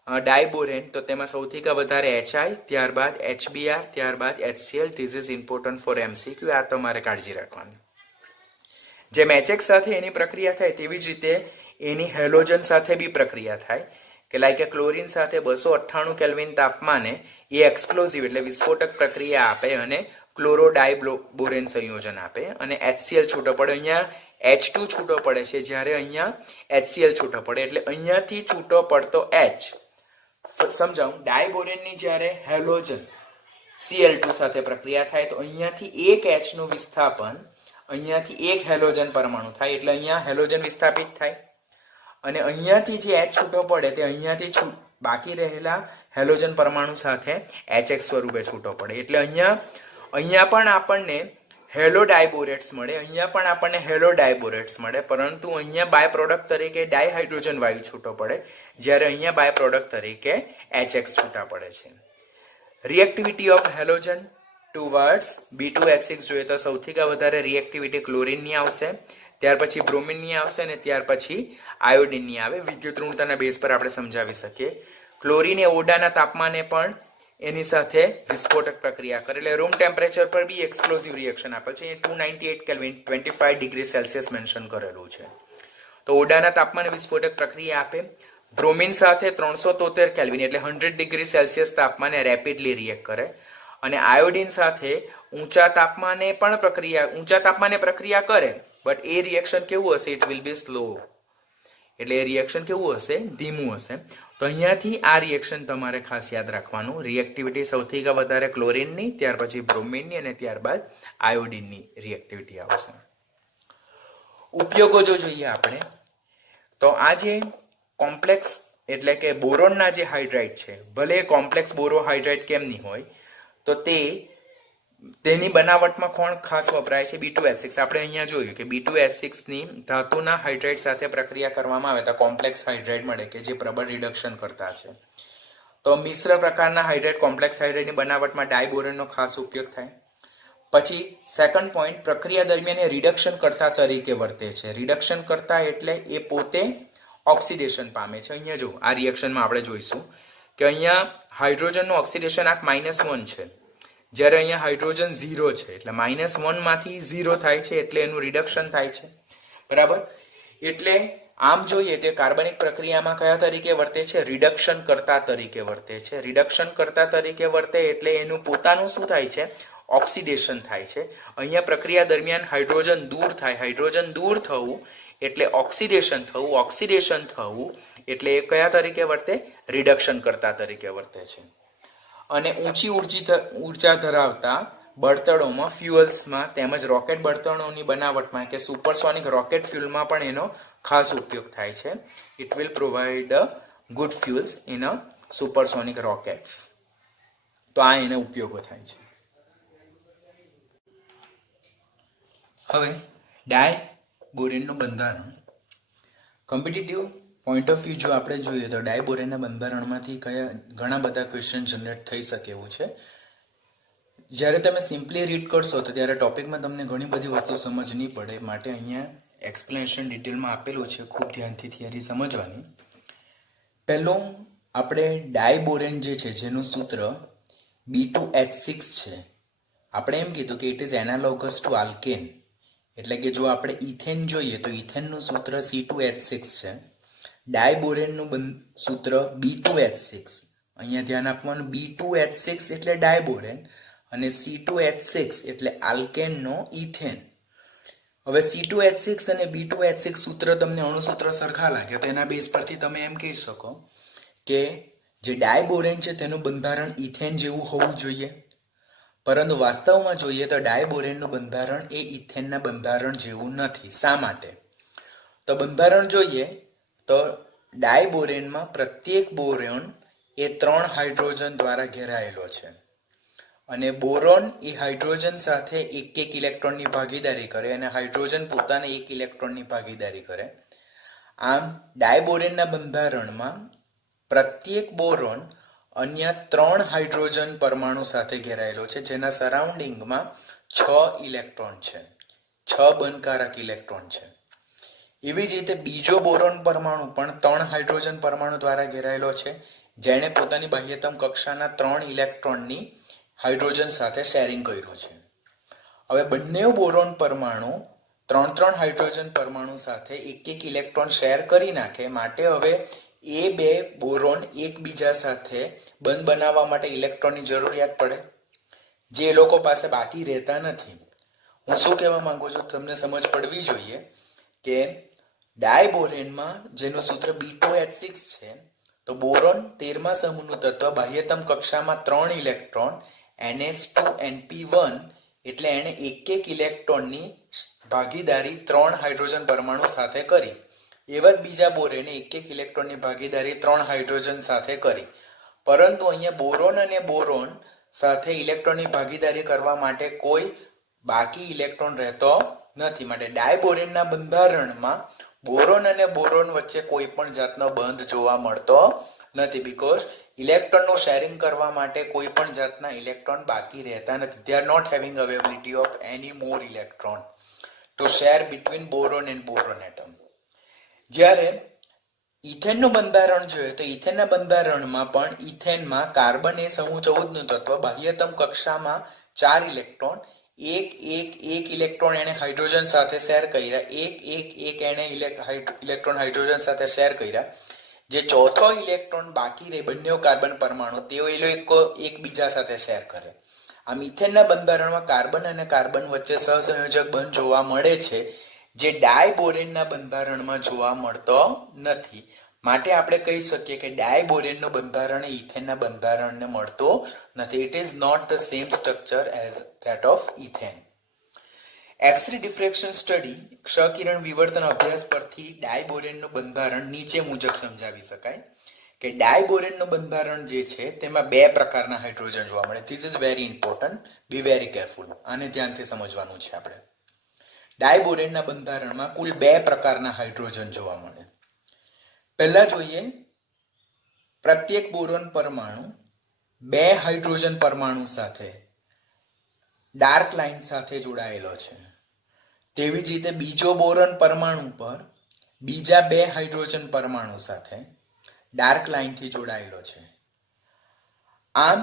ડાયબોરેન, તો તેમાં સૌથી વધારે HI, ત્યારબાદ HBr, ત્યારબાદ HCl. This is important for MCQ. આ તમારે કાળજી રાખવાની. જેમ HX સાથે એની પ્રક્રિયા થાય તેવી જ રીતે એની હેલોજન સાથે બી પ્રક્રિયા થાય, કે લાઈક ક્લોરીન સાથે 298 કેલ્વિન તાપમાને એ એક્સપ્લોઝિવ એટલે વિસ્ફોટક પ્રક્રિયા આપે અને ક્લોરો ડાયબોરેન સંયોજન આપે અને HCl છૂટો પડે. અહીંયા H2 છૂટો પડે છે, જ્યારે અહીંયા HCl છૂટો પડે. એટલે અહીંયાથી છૂટો પડતો H સમજાવું, ડાયબોરેનની જ્યારે હેલોજન Cl2 સાથે પ્રક્રિયા થાય તો અહીંયાથી એક H નું વિસ્થાપન, અહીંયાથી એક હેલોજન પરમાણુ થાય, એટલે અહીંયા હેલોજન વિસ્થાપિત થાય, અને અહીંયાથી જે H છૂટો પડે તે અહીંયાથી બાકી રહેલા હેલોજન પરમાણુ સાથે HX સ્વરૂપે છૂટો પડે. એટલે અહીંયા પણ આપણને હેલો ડાયબોરેટ્સ મળે, અહીંયા પણ આપણને હેલો ડાયબોરેટ્સ મળે, પરંતુ અહીંયા બાય પ્રોડક્ટ તરીકે ડાયહાઇડ્રોજન વાયુ છૂટો પડે, જ્યારે અહીંયા બાય પ્રોડક્ટ તરીકે HX છૂટા પડે છે. Reactivity of halogen towards B2H6 જોઈએ તો સૌથી વધારે રિએક્ટિવિટી ક્લોરીનની આવશે, ત્યાર પછી બ્રોમિનની આવશે ને ત્યાર પછી આયોડિનની આવે. વિદ્યુત ઋણતાના બેઝ પર આપણે સમજાવી શકીએ. ક્લોરીન એ ઓરડાના તાપમાને પણ એની સાથે વિસ્ફોટક પ્રક્રિયા કરે, એટલે રૂમ ટેમ્પરેચર પર બી એક્સપ્લોઝિવ રિએક્શન આપે છે. 298 કેલ્વિન 25 ડિગ્રી સેલ્સિયસ મેન્શન કરેલું છે. તો ઓરડાના તાપમાને વિસ્ફોટક પ્રક્રિયા આપે. બ્રોમિન સાથે 373 કેલ્વિન એટલે 100 ડિગ્રી સેલ્સિયસ તાપમાને રેપિડલી રિએક્ટ કરે. અને આયોડિન સાથે ઊંચા તાપમાને પ્રક્રિયા કરે, બટ એ રિએક્શન કેવું હશે? It will be slow. એટલે એ રિએક્શન કેવું હશે? ધીમું હશે. તો અહીંયાથી આ રિએક્શન તમારે ખાસ યાદ રાખવાનું. રિએક્ટિવિટી સૌથી વધારે ક્લોરીનની, ત્યાર પછી બ્રોમિનની અને ત્યારબાદ આયોડિનની રિએક્ટિવિટી આવશે. ઉપયોગો જો જોઈએ આપણે, તો આ જે કોમ્પ્લેક્સ એટલે કે બોરોનના જે હાઇડ્રાઇડ છે, ભલે કોમ્પ્લેક્સ બોરોહાઇડ્રાઇડ કેમની હોય, તો તેની બનાવટમાં કોણ ખાસ વપરાય છે? B2H6. આપણે અહીંયા જોયું કે B2H6 ની ધાતુના હાઇડ્રાઇડ સાથે પ્રક્રિયા કરવામાં આવે તો કોમ્પ્લેક્સ હાઇડ્રાઇડ મળે કે જે પ્રબળ રિડક્શન કરતા છે. તો મિશ્ર પ્રકારના હાઇડ્રાઇડ, કોમ્પ્લેક્સ હાઇડ્રાઇડની બનાવટમાં ડાયબોરેનનો ખાસ ઉપયોગ થાય. પછી સેકન્ડ પોઈન્ટ, પ્રક્રિયા દરમિયાન એ રિડક્શન કરતા તરીકે વર્તે છે. રિડક્શન કરતા એટલે એ પોતે ઓક્સિડેશન પામે છે. અહીંયા જો આ રિએક્શનમાં આપણે જોઈશું કે અહીંયા હાઇડ્રોજનનું ઓક્સિડેશન આંક -1 છે, જ્યારે અહીંયા હાઇડ્રોજન 0 છે. એટલે -1 માંથી 0 થાય છે એટલે એનું રિડક્શન થાય છે. બરાબર? એટલે આમ જોઈએ તો કાર્બનિક પ્રક્રિયામાં કયા તરીકે વર્તે છે? રિડક્શન કરતા તરીકે વર્તે છે. રિડક્શન કરતા તરીકે વર્તે એટલે એનું પોતાનું શું થાય છે? ઓક્સિડેશન થાય છે. અહીંયા પ્રક્રિયા દરમિયાન હાઇડ્રોજન દૂર થાય. હાઇડ્રોજન દૂર થવું એટલે ઓક્સિડેશન થવું. ઓક્સિડેશન થવું એટલે એ કયા તરીકે વર્તે? રિડક્શન કરતા તરીકે વર્તે છે. અને ઊંચી ઉર્જા ધરાવતા બળતણોમાં, ફ્યુઅલ્સમાં તેમજ રોકેટ બળતણોની બનાવટમાં કે સુપરસોનિક રોકેટ ફ્યુઅલમાં પણ એનો ખાસ ઉપયોગ થાય છે. It will provide good fuels in a supersonic rockets. તો આ એને ઉપયોગો થાય છે. હવે ડાયબોરેનનું બંધારણ. કોમ્પિટિટિવ પોઈન્ટ ઓફ વ્યૂ જો આપણે જોઈએ તો ડાયબોરેનના બંધારણમાંથી ઘણા બધા ક્વેશ્ચન જનરેટ થઈ શકે એવું છે. જ્યારે તમે સિમ્પલી રીડ કરશો તો ત્યારે ટોપિકમાં તમને ઘણી બધી વસ્તુ સમજ નહીં પડે. માટે અહીંયા એક્સપ્લેનેશન ડિટેલમાં આપેલું છે, ખૂબ ધ્યાનથી થિયરી સમજવાની. પહેલું આપણે ડાયબોરેન જે છે જેનું સૂત્ર B2H6 છે. આપણે એમ કીધું કે it is analogous to alkane. એટલે કે જો આપણે ઇથેન જોઈએ તો ઇથેનનું સૂત્ર C2H6 છે. ડાયબોરેનનું સૂત્ર B2H6. અહીંયા ધ્યાન આપવાનું, B2H6 એટલે ડાયબોરેન અને C2H6 એટલે આલ્કેનનો ઇથેન. હવે C2H6 અને B2H6 સૂત્ર તમને અણુસૂત્ર સરખા લાગે તો એના બેઝ પરથી તમે એમ કહી શકો કે જે ડાયબોરેન છે તેનું બંધારણ ઇથેન જેવું હોવું જોઈએ. પરંતુ વાસ્તવમાં જોઈએ તો ડાયબોરેનનું બંધારણ એ ઇથેનના બંધારણ જેવું નથી. શા માટે? તો બંધારણ જોઈએ તો ડાયબોરેનમાં પ્રત્યેક બોરોન એ 3 હાઇડ્રોજન દ્વારા ઘેરાયેલો છે અને બોરોન એ હાઇડ્રોજન સાથે એક ઇલેક્ટ્રોનની ભાગીદારી કરે અને હાઇડ્રોજન પોતાને 1 ઇલેક્ટ્રોનની ભાગીદારી કરે. આમ ડાયબોરેનના બંધારણમાં પ્રત્યેક બોરોન અન્ય 3 હાઇડ્રોજન પરમાણુ સાથે ઘેરાયેલો છે, જેના સરાઉન્ડિંગમાં 6 ઇલેક્ટ્રોન છે, 6 બંધકારક ઇલેક્ટ્રોન છે. એવી જ રીતે બીજો બોરોન પરમાણુ પણ 3 હાઇડ્રોજન પરમાણુ દ્વારા ઘેરાયેલો છે, જેણે પોતાની બાહ્યતમ કક્ષાના 3 ઇલેક્ટ્રોનની હાઇડ્રોજન સાથે શેરિંગ કર્યું છે. હવે બંને બોરોન પરમાણુ 3 હાઇડ્રોજન પરમાણુ સાથે એક ઇલેક્ટ્રોન શેર કરી નાખે. માટે હવે એ બે બોરોન એકબીજા સાથે બંધ બનાવવા માટે ઇલેક્ટ્રોનની જરૂરિયાત પડે, જે એ લોકો પાસે બાકી રહેતા નથી. હું શું કહેવા માંગુ છું તમને સમજ પડવી જોઈએ કે ડાયબોરેનમાં જેનું સૂત્ર B2H6 છે, તો બોરોન 13મા સમૂહનું તત્વ બાહ્યતમ કક્ષામાં 3 ઇલેક્ટ્રોન NH2NP1 એટલે એણે એક ઇલેક્ટ્રોનની ભાગીદારી 3 હાઇડ્રોજન પરમાણુ સાથે કરી. એવા જ બીજા બોરેને એક ઇલેક્ટ્રોનની ભાગીદારી 3 હાઇડ્રોજન સાથે કરી. પરંતુ અહીંયા બોરોન અને બોરોન સાથે ઇલેક્ટ્રોનની ભાગીદારી કરવા માટે કોઈ બાકી ઇલેક્ટ્રોન રહેતો નથી. માટે ડાયબોરેનના બંધારણમાં બોરોન અને બોરોન વચ્ચે કોઈ પણ જાતનો બંધ જોવા મળતો નથી, બીકોઝ ઇલેક્ટ્રોનનું શેરિંગ કરવા માટે કોઈ પણ જાતના ઇલેક્ટ્રોન બાકી રહેતા નથી. They are not having availability of any more electron. to share between boron and boron atom. જ્યારે ઇથેનનું બંધારણ જોઈએ તો ઇથેનના બંધારણમાં પણ ઇથેનમાં કાર્બન એ સમૂહ 14 નું તત્વ, બાહ્યતમ કક્ષામાં 4 ઇલેક્ટ્રોન, એક ઇલેક્ટ્રોન એને હાઇડ્રોજન સાથે શેર કર્યા, એક એને ઇલેક્ટ્રોન હાઇડ્રોજન સાથે શેર કર્યા. જે ચોથો ઇલેક્ટ્રોન બાકી રહે બંને કાર્બન પરમાણુ તેઓ એકબીજા સાથે શેર કરે. આમ ઇથેનના બંધારણમાં કાર્બન અને કાર્બન વચ્ચે સહસંયોજક બંધ જોવા મળે છે, જે ડાયબોરેનના બંધારણમાં જોવા મળતો નથી. માટે આપણે કહી શકીએ કે ડાયબોરેનનું બંધારણ ઇથેનના બંધારણને મળતો નથી. It is not the same structure as that of ethane. X-ray diffraction study ક્ષકિરણ વિવર્તન અભ્યાસ પરથી ડાયબોરેનનું બંધારણ નીચે મુજબ સમજાવી શકાય કે ડાયબોરેનનું બંધારણ જે છે તેમાં 2 પ્રકારના હાઇડ્રોજન જોવા મળે. This is very important, be very careful. આને ધ્યાનથી સમજવાનું છે આપણે. ડાયબોરેનના બંધારણમાં કુલ 2 પ્રકારના હાઇડ્રોજન જોવા મળે. પહેલા જોઈએ, પ્રત્યેક બોરોન પરમાણુ 2 હાઇડ્રોજન પરમાણુ સાથે ડાર્ક લાઇન સાથે જોડાયેલો છે. તેવી જ રીતે બીજો બોરોન પરમાણુ પર બીજા 2 હાઇડ્રોજન પરમાણુ સાથે ડાર્ક લાઇનથી જોડાયેલો છે. આમ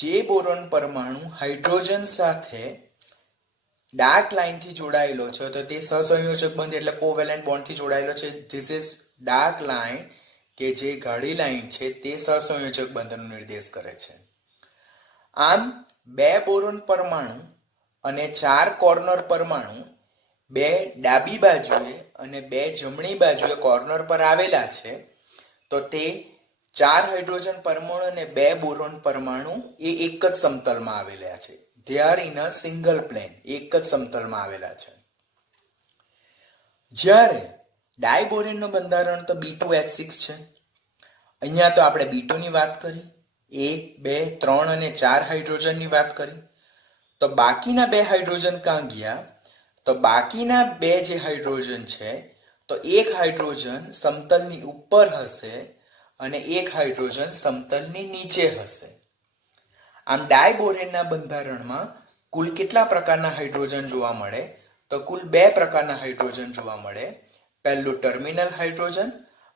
જે બોરોન પરમાણુ હાઇડ્રોજન સાથે ડાર્ક લાઇનથી જોડાયેલો છે તો તે સહસંયોજક બંધ એટલે કોવેલેન્ટ બોન્ડથી જોડાયેલો છે. ધીસ ઇઝ ડાર્ક લાઇન કે જે ગાઢી લાઇન છે તે સહસંયોજક બંધનો નિર્દેશ કરે છે. આમ 2 બોરોન પરમાણુ અને 4 કોર્નર પરમાણુ 2 ડાબી બાજુએ અને 2 જમણી બાજુએ કોર્નર પર આવેલા છે તો તે 4 હાઇડ્રોજન પરમાણુ અને 2 બોરોન પરમાણુ એ એક જ સમતલમાં આવેલા છે. They are in a single plane, એક જ સમતલમાં આવેલા છે. જ્યારે ડાયબોરેનનું બંધારણ તો B2H6 છે. અહીંયા તો આપણે B2 ની વાત કરી, 1, 2, 3 અને 4 હાઇડ્રોજનની વાત કરી. તો બાકીના 2 હાઇડ્રોજન ક્યાં ગયા? તો બાકીના 2 જે હાઇડ્રોજન છે તો એક હાઇડ્રોજન સમતલની ઉપર હશે અને એક હાઇડ્રોજન સમતલની નીચે હશે. આમ ડાયબોરેનના બંધારણમાં કુલ કેટલા પ્રકારના હાઇડ્રોજન જોવા મળે? તો કુલ 2 પ્રકારના હાઇડ્રોજન જોવા મળે. પહેલું ટર્મિનલ હાઇડ્રોજન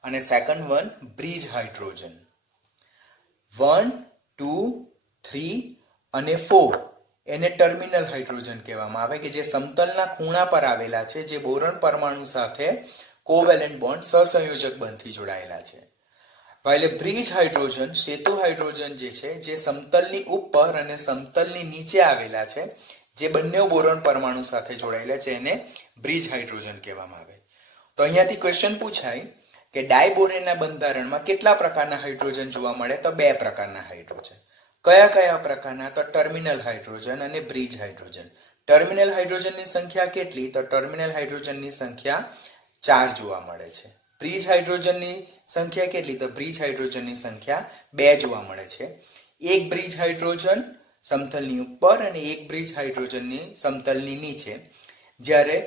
અને સેકન્ડ વન બ્રિજ હાઇડ્રોજન. 1, 2, 3 અને 4 એને ટર્મિનલ હાઇડ્રોજન કહેવામાં આવે કે જે સમતલના ખૂણા પર આવેલા છે, જે બોરોન પરમાણુ સાથે કોવેલેન્ટ બોન્ડ સહસંયોજક બંધથી જોડાયેલા છે. વાઇલે બ્રિજ હાઇડ્રોજન, સેતુ હાઇડ્રોજન જે છે જે સમતલની ઉપર અને સમતલની નીચે આવેલા છે, જે બંને બોરોન પરમાણુ સાથે જોડાયેલા છે, એને બ્રિજ હાઇડ્રોજન કહેવામાં આવે. તો અહીંયાથી ક્વેશ્ચન પૂછાય કે ડાયબોરેનના બંધારણમાં કેટલા પ્રકારના હાઇડ્રોજન જોવા મળે? તો 2 પ્રકારના હાઇડ્રોજન. કયા પ્રકારના? તો ટર્મિનલ હાઇડ્રોજન અને બ્રિજ હાઇડ્રોજન. ટર્મિનલ હાઇડ્રોજનની સંખ્યા કેટલી? તો ટર્મિનલ હાઇડ્રોજનની સંખ્યા 4 જોવા મળે છે. બ્રિજ હાઇડ્રોજનની સંખ્યા કેટલી? તો બ્રિજ હાઇડ્રોજનની સંખ્યા 2 જોવા મળે છે. એક બ્રિજ હાઇડ્રોજન સમતલની ઉપર અને એક બ્રિજ હાઇડ્રોજનની સમતલની નીચે. જ્યારે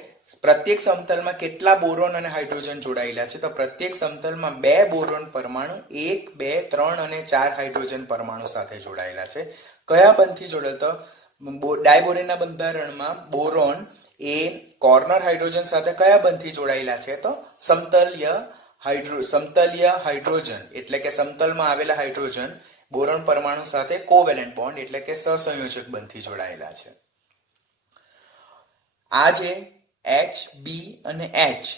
પ્રત્યેક સમતલમાં કેટલા બોરોન અને હાઇડ્રોજન જોડાયેલા છે? તો પ્રત્યેક સમતલમાં 2 બોરોન પરમાણુ 1, 2, 3 અને 4 હાઇડ્રોજન પરમાણુ સાથે જોડાયેલા છે. કયા બંધથી જોડાયેલા? તો ડાયબોરેનના બંધારણમાં બોરોન એ કોર્નર હાઇડ્રોજન સાથે કયા બંધથી જોડાયેલા છે? તો સમતલ્ય હાઇડ્રોજન એટલે કે સમતલમાં આવેલા હાઇડ્રોજન બોરોન પરમાણુ સાથે કોવેલેન્ટ બોન્ડ એટલે કે સહસંયોજક બંધથી જોડાયેલા છે. આ જે H, B અને H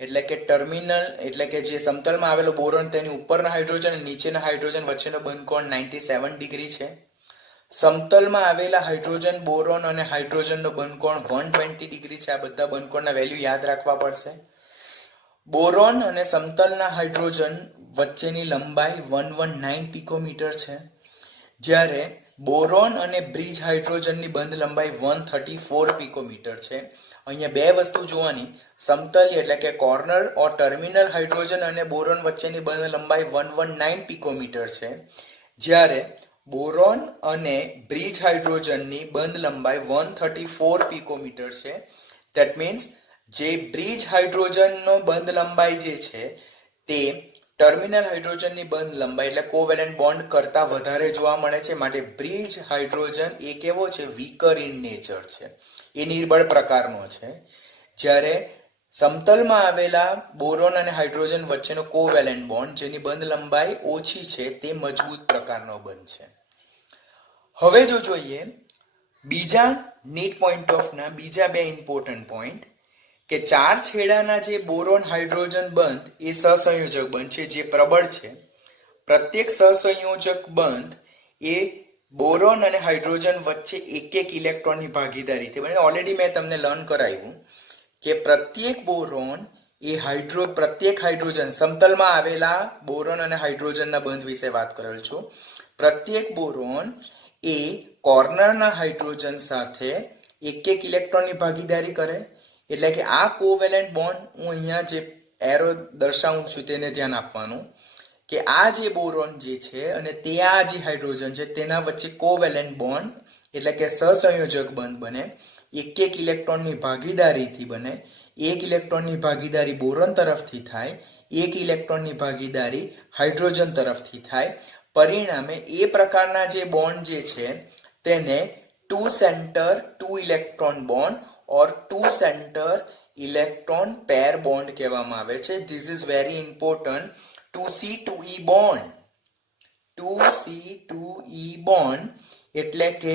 એટલે કે ટર્મિનલ એટલે કે જે સમતલમાં આવેલો બોરોન તેની ઉપરના હાઇડ્રોજન અને નીચેના હાઇડ્રોજન વચ્ચેનો બંધકોણ 97 ડિગ્રી છે. સમતલમાં આવેલા હાઇડ્રોજન, બોરોન અને હાઇડ્રોજનનો બંધકોણ 120 ડિગ્રી છે. આ બધા બંધકોણના વેલ્યુ યાદ રાખવા પડશે. બોરોન અને સમતલના હાઇડ્રોજન વચ્ચેની લંબાઈ 119 પિકોમીટર છે, જ્યારે બોરોન અને બ્રિજ હાઇડ્રોજનની બંધ લંબાઈ 134 પિકોમીટર છે. અહીંયા 2 વસ્તુ જોવાની, સમતલ એટલે કે કોર્નર ઓર ટર્મિનલ હાઇડ્રોજન અને બોરોન વચ્ચેની બંધ લંબાઈ 119 પિકોમીટર છે, જ્યારે બોરોન અને બ્રિજ હાઇડ્રોજનની બંધ લંબાઈ 134 પિકોમીટર છે. ધેટ મીન્સ જે બ્રિજ હાઇડ્રોજનનો બંધ લંબાઈ જે છે તે ટર્મિનલ હાઇડ્રોજનની બંધ લંબાઈ એટલે કોવેલેન્ટ બોન્ડ કરતા વધારે જોવા મળે છે. માટે બ્રિજ હાઇડ્રોજન એ કેવો છે? વીકર ઇન નેચર છે, એ નિર્બળ પ્રકારનો છે. જ્યારે સમતલમાં આવેલા બોરોન અને હાઇડ્રોજન વચ્ચેનો કોવેલેન્ટ બોન્ડ જેની બંધ લંબાઈ ઓછી છે તે મજબૂત પ્રકારનો બંધ છે. હવે જો જોઈએ બીજા નીટ પોઈન્ટ ઓફના બીજા બે ઇમ્પોર્ટન્ટ પોઈન્ટ કે ચાર છેડાના જે બોરોન હાઇડ્રોજન બંધ એ સહસંયોજક બંધ છે જે પ્રબળ છે. પ્રત્યેક સહસંયોજક બંધ એ બોરોન અને હાઇડ્રોજન વચ્ચે એક ઇલેક્ટ્રોનની ભાગીદારીથી બને. ઓલરેડી મેં તમને લર્ન કરાવ્યું કે પ્રત્યેક બોરોન એ પ્રત્યેક હાઇડ્રોજન સમતલમાં આવેલા બોરોન અને હાઇડ્રોજનના બંધ વિશે વાત કરેલ છું. પ્રત્યેક બોરોન એ કોર્નરના હાઇડ્રોજન સાથે એક ઇલેક્ટ્રોનની ભાગીદારી કરે. એટલે કે આ કોવેલેન્ટ બોન્ડ હું અહીંયા જે એરો દર્શાવું છું તેને ધ્યાન આપવાનું કે આ જે બોરોન જે છે અને તે આ જે હાઇડ્રોજન છે તેના વચ્ચે કોવેલેન્ટ બોન્ડ એટલે કે સહસંયોજક બંધ બને. એક ઇલેક્ટ્રોનની ભાગીદારીથી બને. એક ઇલેક્ટ્રોનની ભાગીદારી બોરોન તરફથી થાય, એક ઇલેક્ટ્રોનની ભાગીદારી હાઇડ્રોજન તરફથી થાય. પરિણામે એ પ્રકારના જે બોન્ડ જે છે તેને two centre two electron bond or two centre electron pair bond કહેવામાં આવે છે. This is very important. 2C2E bond 2C2E bond એટલે કે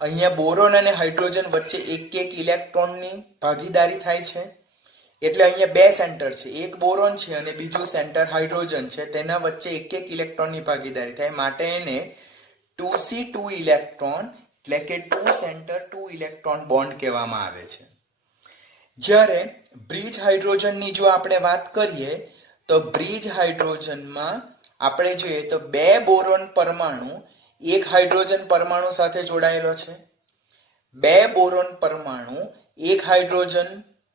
અહીંયા બોરોન અને હાઇડ્રોજન વચ્ચે એક ઇલેક્ટ્રોનની ભાગીદારી થાય છે. એટલે અહીંયા બે સેન્ટર છે, એક બોરોન છે અને બીજું સેન્ટર હાઇડ્રોજન છે. તેના વચ્ચે એક ઇલેક્ટ્રોનની ભાગીદારી થાય માટે એને 2C2 ઇલેક્ટ્રોન એટલે કે two centre two electron bond કહેવામાં આવે છે. જ્યારે બ્રિજ હાઇડ્રોજનની જો આપણે વાત કરીએ તો બ્રિજ હાઇડ્રોજનમાં આપણે જોઈએ તો બે બોરોન પરમાણુ એક હાઇડ્રોજન પરમાણુ સાથે જોડાયેલો છે. બે બોરોન પરમાણુ એક હાઇડ્રોજન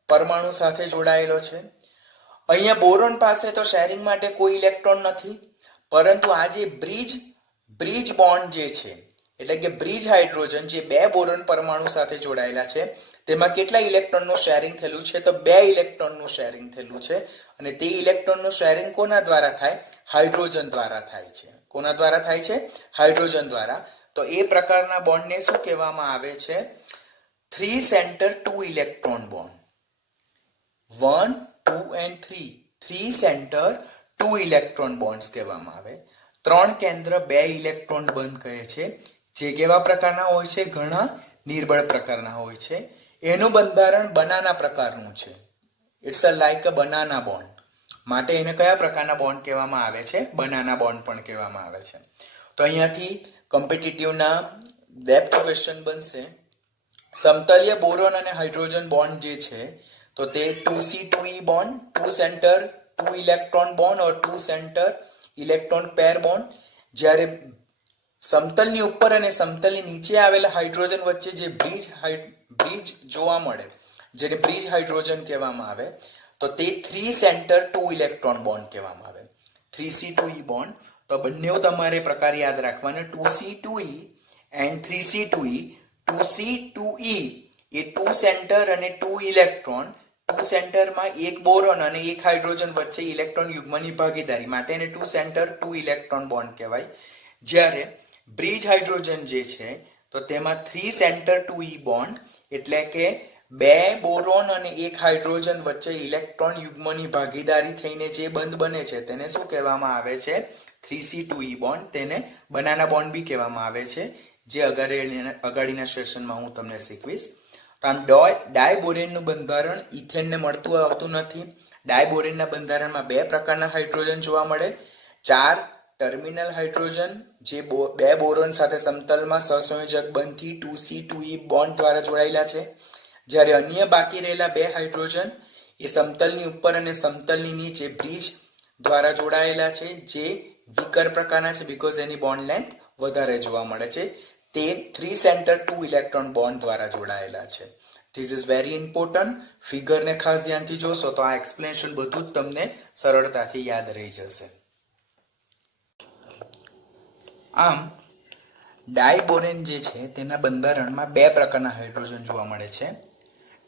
પરમાણુ સાથે જોડાયેલો છે. અહીંયા બોરોન પાસે તો શેરિંગ માટે કોઈ ઇલેક્ટ્રોન નથી, પરંતુ આ જે બ્રિજ બોન્ડ જે છે એટલે કે બ્રિજ હાઇડ્રોજન જે બે બોરોન પરમાણુ સાથે જોડાયેલા છે તેમાં કેટલા ઇલેક્ટ્રોનનું શેરિંગ થયેલું છે? તો બે ઇલેક્ટ્રોનનું શેરિંગ થયેલું છે. અને તે ઇલેક્ટ્રોનનું શેરિંગ કોના દ્વારા થાય? હાઇડ્રોજન દ્વારા થાય છે. કોના દ્વારા થાય છે? હાઇડ્રોજન દ્વારા. તો એ પ્રકારના બોન્ડને શું કહેવામાં આવે છે? 3 centre 2 electron bond. 1, 2 and 3 3 centre 2 electron bonds કહેવામાં આવે. 3 કેન્દ્ર 2 ઇલેક્ટ્રોન બંધ કહે છે. જે કેવા પ્રકારના હોય છે? ઘણા નિર્બળ પ્રકારના હોય છે. એનું બંધારણ બનાના પ્રકારનું છે. It's a like a banana bond. માટે એને કયા પ્રકારના બોન્ડ કહેવામાં આવે છે? બનાના બોન્ડ પણ કહેવામાં આવે છે. તો અહીંયાથી કોમ્પિટિટિવના ડેપ્થ ક્વેશ્ચન બનશે. સમતલીય બોરોન અને હાઇડ્રોજન બોન્ડ જે છે તો તે 2C2E bond, 2 centre 2 electron bond ઓર 2 સેન્ટર ઇલેક્ટ્રોન પેર બોન્ડ. જ્યારે સમતલની ઉપર અને સમતલની નીચે આવેલા હાઇડ્રોજન વચ્ચે જે બ્રિજ જોવા મળે જેને બ્રિજ હાઇડ્રોજન કહેવામાં આવે તો તે 3 સેન્ટર 2 ઇલેક્ટ્રોન બોન્ડ કહેવામાં આવે. 3C2E bond. તો બંને તમારે પ્રકાર યાદ રાખવાના 2C2E and 3C2E. 2C2E A 2 centre અને 2 ઇલેક્ટ્રોન. 2 સેન્ટરમાં એક બોરોન અને એક હાઇડ્રોજન વચ્ચે ઇલેક્ટ્રોન યુગ્મની ભાગીદારી માટે એને 2 સેન્ટર 2 ઇલેક્ટ્રોન બોન્ડ કહેવાય. જ્યારે બ્રિજ હાઇડ્રોજન જે છે તો તેમાં 3 સેન્ટર 2E બોન્ડ એટલે કે બે બોરોન અને એક હાઇડ્રોજન વચ્ચે ઇલેક્ટ્રોન યુગ્મની ભાગીદારી થઈને જે બંધ બને છે તેને શું કહેવામાં આવે છે? 3C2E bond. તેને બનાના બોન્ડ બી કહેવામાં આવે છે, જે અગાડીના સેશનમાં હું તમને શીખવીશ. તો આમ ડાયબોરેનનું બંધારણ ઇથેનને મળતું આવતું નથી. ડાયબોરેનના બંધારણમાં બે પ્રકારના હાઇડ્રોજન જોવા મળે. 4 ટર્મિનલ હાઇડ્રોજન જે બે બોરોન સાથે સમતલમાં સહસંયોજક બંધથી 2C2E બોન્ડ દ્વારા જોડાયેલા છે. જ્યારે અન્ય બાકી રહેલા બે હાઇડ્રોજન એ સમતલની ઉપર અને સમતલની નીચે બ્રિજ દ્વારા જોડાયેલા છે, જે વીકર પ્રકારના છે બીકોઝ એની બોન્ડ લેન્થ વધારે જોવા મળે છે. તે 3 સેન્ટર 2 ઇલેક્ટ્રોન બોન્ડ દ્વારા જોડાયેલા છે. This is very important. ફિગરને ખાસ ધ્યાનથી જોશો તો આ એક્સપ્લેનેશન બધું જ તમને સરળતાથી યાદ રહી જશે. આમ ડાયબોરેન જે છે તેના બંધારણમાં બે પ્રકારના હાઇડ્રોજન જોવા મળે છે.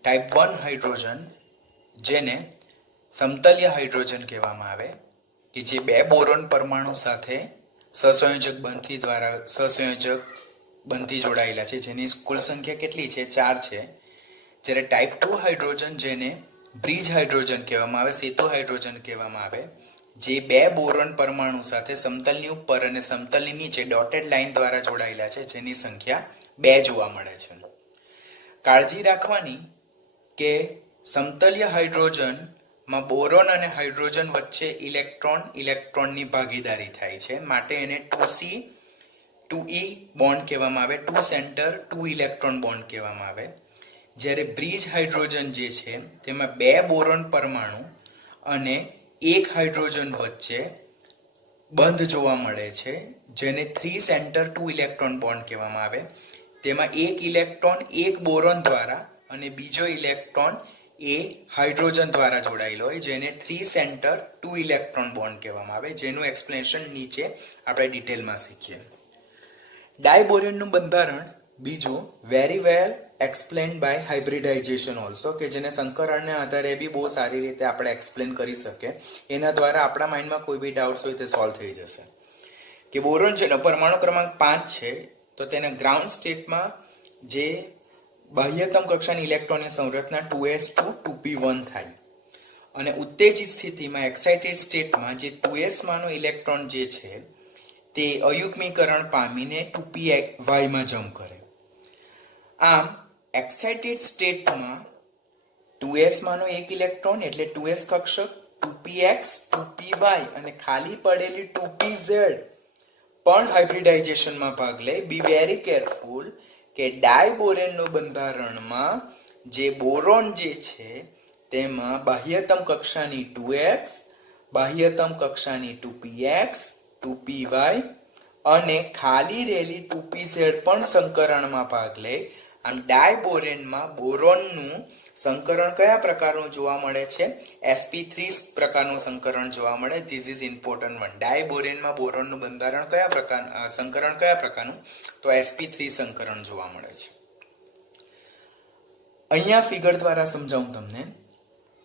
ટાઈપ 1 હાઇડ્રોજન જેને સમતલીય હાઇડ્રોજન કહેવામાં આવે કે જે બે બોરોન પરમાણુ સાથે સહસંયોજક બંધથી જોડાયેલા છે, જેની કુલ સંખ્યા કેટલી છે? 4 છે. જ્યારે ટાઈપ 2 હાઇડ્રોજન, જેને બ્રિજ હાઇડ્રોજન કહેવામાં આવે, સેતુ હાઇડ્રોજન કહેવામાં આવે, જે બે બોરોન પરમાણુ સાથે સમતલની ઉપર અને સમતલની નીચે ડોટેડ લાઇન દ્વારા જોડાયેલા છે, જેની સંખ્યા 2 જોવા મળે છે. કાળજી રાખવાની કે સમતલીય હાઇડ્રોજનમાં બોરોન અને હાઇડ્રોજન વચ્ચે ઇલેક્ટ્રોનની ભાગીદારી થાય છે, માટે એને 2C2E બોન્ડ કહેવામાં આવે, 2 સેન્ટર 2 ઇલેક્ટ્રોન બોન્ડ કહેવામાં આવે. જ્યારે બ્રિજ હાઇડ્રોજન જે છે તેમાં 2 બોરોન પરમાણુ અને 1 હાઇડ્રોજન વચ્ચે બંધ જોવા મળે છે, જેને 3 સેન્ટર 2 ઇલેક્ટ્રોન બોન્ડ કહેવામાં આવે. તેમાં એક ઇલેક્ટ્રોન એક બોરોન દ્વારા અને બીજો ઇલેક્ટ્રોન એ હાઇડ્રોજન દ્વારા જોડાયેલો હોય, જેને 3 સેન્ટર 2 ઇલેક્ટ્રોન બોન્ડ કહેવામાં આવે, જેનું એક્સપ્લેનેશન નીચે આપણે ડિટેલમાં શીખીએ. ડાયબોરેનનું બંધારણ બીજું very well explained by hybridisation also, કે જેને સંકરણને આધારે બી બહુ સારી રીતે આપણે એક્સપ્લેન કરી શકીએ. એના દ્વારા આપણા માઇન્ડમાં કોઈ બી ડાઉટ્સ હોય તે સોલ્વ થઈ જશે. કે બોરોન જેનો પરમાણુ ક્રમાંક 5 છે, તો તેના ગ્રાઉન્ડ સ્ટેટમાં જે બાહ્યતમ કક્ષાની ઇલેક્ટ્રોનની સંરચના 2s2 2p1 થાય, અને ઉત્તેજિત સ્થિતિમાં એક્સાઇટેડ સ્ટેટમાં જે 2s માંનો ઇલેક્ટ્રોન જે છે તે અયુગ્મીકરણ પામીને 2py માં જમ્પ કરે. આમ એક્સાઇટેડ સ્ટેટમાં 2s માંનો એક ઇલેક્ટ્રોન એટલે 2s કક્ષક, 2px 2py અને ખાલી પડેલી 2pz પણ હાઇબ્રિડાઇઝેશનમાં ભાગ લે. બી વેરી કેરફુલ કે ડાયબોરેનનું બંધારણમાં જે બોરોન જે છે તેમાં બાહ્યતમ કક્ષાની 2x, બાહ્યતમ કક્ષાની 2px 2py અને ખાલી રહેલી 2pz પણ સંકરણમાં ભાગ લે. આમ ડાયબોરેનમાં બોરોનનું સંકરણ કયા પ્રકારનું જોવા મળે છે? sp3 પ્રકારનું સંકરણ જોવા મળે. This is important one. ડાયબોરેનમાં બોરોનનું બંધારણ સંકરણ કયા પ્રકારનું? તો sp3 સંકરણ જોવા મળે છે. અહીંયા ફિગર દ્વારા સમજાવું તમને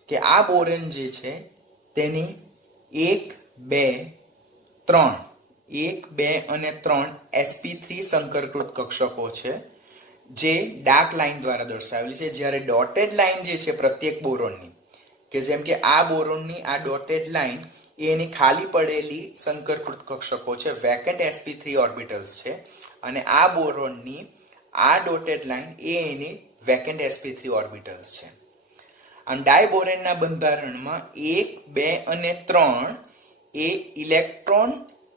કે આ બોરેન જે છે તેની 1, 2, 3 અને 3 sp3 સંકરકૃત કક્ષકો છે, જે ડાર્ક લાઇન દ્વારા દર્શાવેલી છે. જ્યારે ડોટેડ લાઇન જે છે પ્રત્યેક બોરોનની, કે જેમ કે આ બોરોનની આ ડોટેડ લાઇન એની ખાલી પડેલી સંકરકૃત કક્ષકો છે, વેકન્ટ sp3 ઓર્બિટલ્સ છે, અને આ બોરોનની આ ડોટેડ લાઇન એ એની વેકન્ટ sp3 ઓર્બિટલ્સ છે. આમ ડાયબોરેનના બંધારણમાં 1, 2 અને 3 એ ઇલેક્ટ્રોન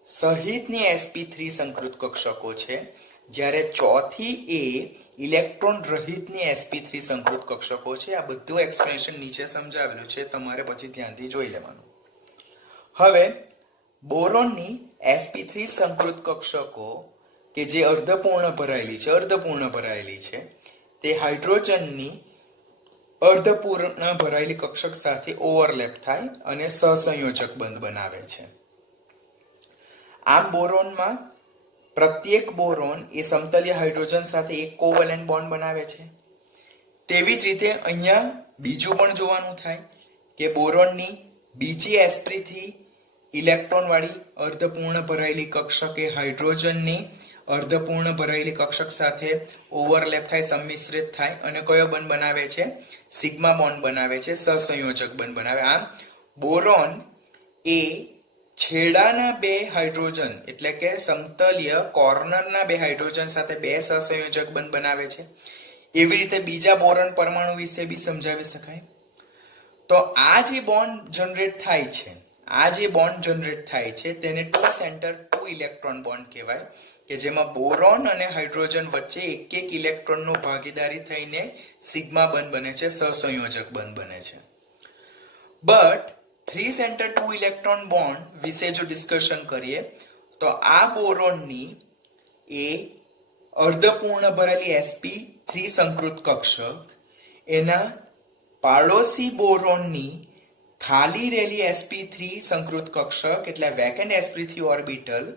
સહિતની sp3 સંકૃત કક્ષકો છે, જ્યારે ચોથી એ ઇલેક્ટ્રોન રહિતની sp3 સંકૃત કક્ષકો છે. આ બધું એક્સપ્લેનેશન નીચે સમજાવેલું છે, તમારે પછી ધ્યાનથી જોઈ લેવાનું. હવે બોરોનની sp3 સંકૃત કક્ષકો કે જે અર્ધપૂર્ણ ભરાયેલી છે તે હાઇડ્રોજનની અર્ધપૂર્ણ ભરાયેલી કક્ષક સાથે ઓવરલેપ થાય અને સહસંયોજક બંધ બનાવે છે. આમ બોરોનમાં પ્રત્યેક બોરોન એ સમતલીય હાઇડ્રોજન સાથે એક કોવેલેન્ટ બોન્ડ બનાવે છે. તેવી જ રીતે અહીંયા બીજું પણ જોવાનું થાય કે બોરોનની બીજી sp3 ઇલેક્ટ્રોન વાળી અર્ધપૂર્ણ ભરાયેલી કક્ષક એ હાઇડ્રોજનની અર્ધપૂર્ણ ભરાયેલી કક્ષક સાથે ઓવરલેપ થાય, સંમિશ્રિત થાય અને કયો બંધ બનાવે છે? સિગ્મા બોન્ડ બનાવે છે, સહસંયોજક બંધ બનાવે. આમ બોરોન એ છેડાના 2 હાઇડ્રોજન એટલે કે સમતલીય કોર્નરના 2 હાઇડ્રોજન સાથે 2 સહસંયોજક બંધ બનાવે છે. એવી રીતે બીજા બોરોન પરમાણુ વિશે બી સમજાવી શકાય. તો આ જે બોન્ડ જનરેટ થાય છે તેને 2 સેન્ટર 2 ઇલેક્ટ્રોન બોન્ડ કહેવાય, કે જેમાં બોરોન અને હાઇડ્રોજન વચ્ચે એક ઇલેક્ટ્રોનનો ભાગીદારી થઈને સિગ્મા બંધ બને છે, સહસંયોજક બંધ બને છે. બટ 3 સેન્ટર 2 ઇલેક્ટ્રોન બોન્ડ વિશે જો ડિસ્કશન કરીએ તો આ બોરોનની એ અર્ધપૂર્ણ ભરેલી sp3 સંકૃત કક્ષક એના પાડોશી બોરોનની ખાલી રહેલી sp3 સંકૃત કક્ષક એટલે વેકન્ટ sp3 ઓર્બિટલ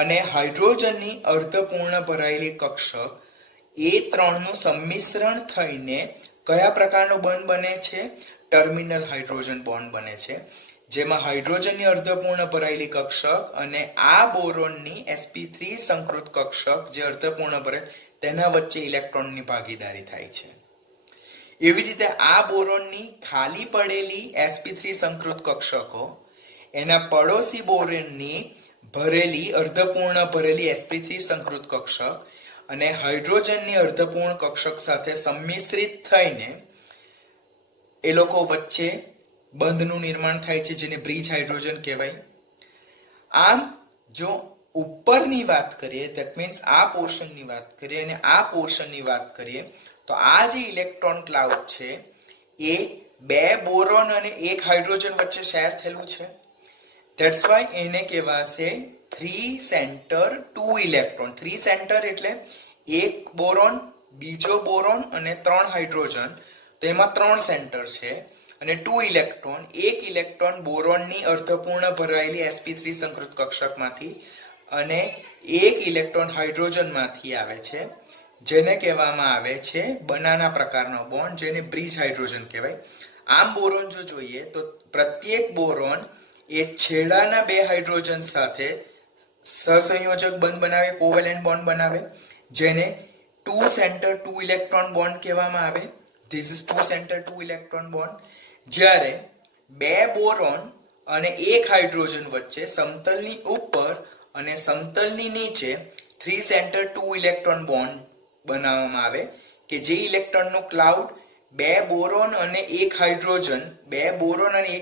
અને હાઇડ્રોજનની અર્ધપૂર્ણ ભરાયેલી કક્ષક એ ત્રણનું સંમિશ્રણ થઈને કયા પ્રકારનો બંધ બને છે? ટર્મિનલ હાઇડ્રોજન બોન્ડ બને છે, જેમાં હાઇડ્રોજનની અર્ધપૂર્ણ ભરાયેલી કક્ષક અને આ બોરોનની sp3 સંકૃત કક્ષક જે અર્ધપૂર્ણ ભરે તેના વચ્ચે ઇલેક્ટ્રોનની ભાગીદારી થાય છે. એવી રીતે આ બોરોનની ખાલી પડેલી sp3 સંકૃત કક્ષકો એના પડોશી બોરોનની ભરેલી અર્ધપૂર્ણ ભરેલી sp3 સંકૃત કક્ષક અને હાઇડ્રોજનની અર્ધપૂર્ણ કક્ષક સાથે સંમિશ્રિત થઈને એ લોકો વચ્ચે બંધનું નિર્માણ થાય છે, જેને બ્રિજ હાઇડ્રોજન કહેવાય. આમ જો ઉપરની વાત કરીએ, ધેટ મીન્સ આ પોર્શનની વાત કરીએ અને આ પોર્શનની વાત કરીએ, તો આ જે ઇલેક્ટ્રોન ક્લાઉડ છે એ બે બોરોન અને એક હાઇડ્રોજન વચ્ચે શેર થયેલું છે. ધેટ્સ વાય એને કહેવાશે 3 સેન્ટર 2 ઇલેક્ટ્રોન. 3 સેન્ટર એટલે એક બોરોન, બીજો બોરોન અને 3 હાઇડ્રોજન, તો એમાં 3 સેન્ટર છે. અને 2 ઇલેક્ટ્રોન, એક ઇલેક્ટ્રોન બોરોનની અર્ધપૂર્ણ ભરાયેલી sp3 સંકૃત કક્ષકમાંથી અને એક ઇલેક્ટ્રોન હાઇડ્રોજનમાંથી આવે છે, જેને કહેવામાં આવે છે બનાના પ્રકારનો બોન્ડ, જેને બ્રિજ હાઇડ્રોજન કહેવાય. આમ બોરોન જો જોઈએ તો પ્રત્યેક બોરોન એ છેડાના બે હાઇડ્રોજન સાથે સહસંયોજક બંધ બનાવે, કોવેલેન્ટ બોન્ડ બનાવે, જેને 2 સેન્ટર 2 ઇલેક્ટ્રોન બોન્ડ કહેવામાં આવે. This is 2 centre 2 electron bond. જ્યારે બે બોરોન અને એક હાઇડ્રોજન વચ્ચે સમતલની ઉપર અને સમતલની નીચે 3 સેન્ટર 2 ઇલેક્ટ્રોન બોન્ડ બનાવવામાં આવે કે જે ઇલેક્ટ્રોનનો ક્લાઉડ બે બોરોન અને એક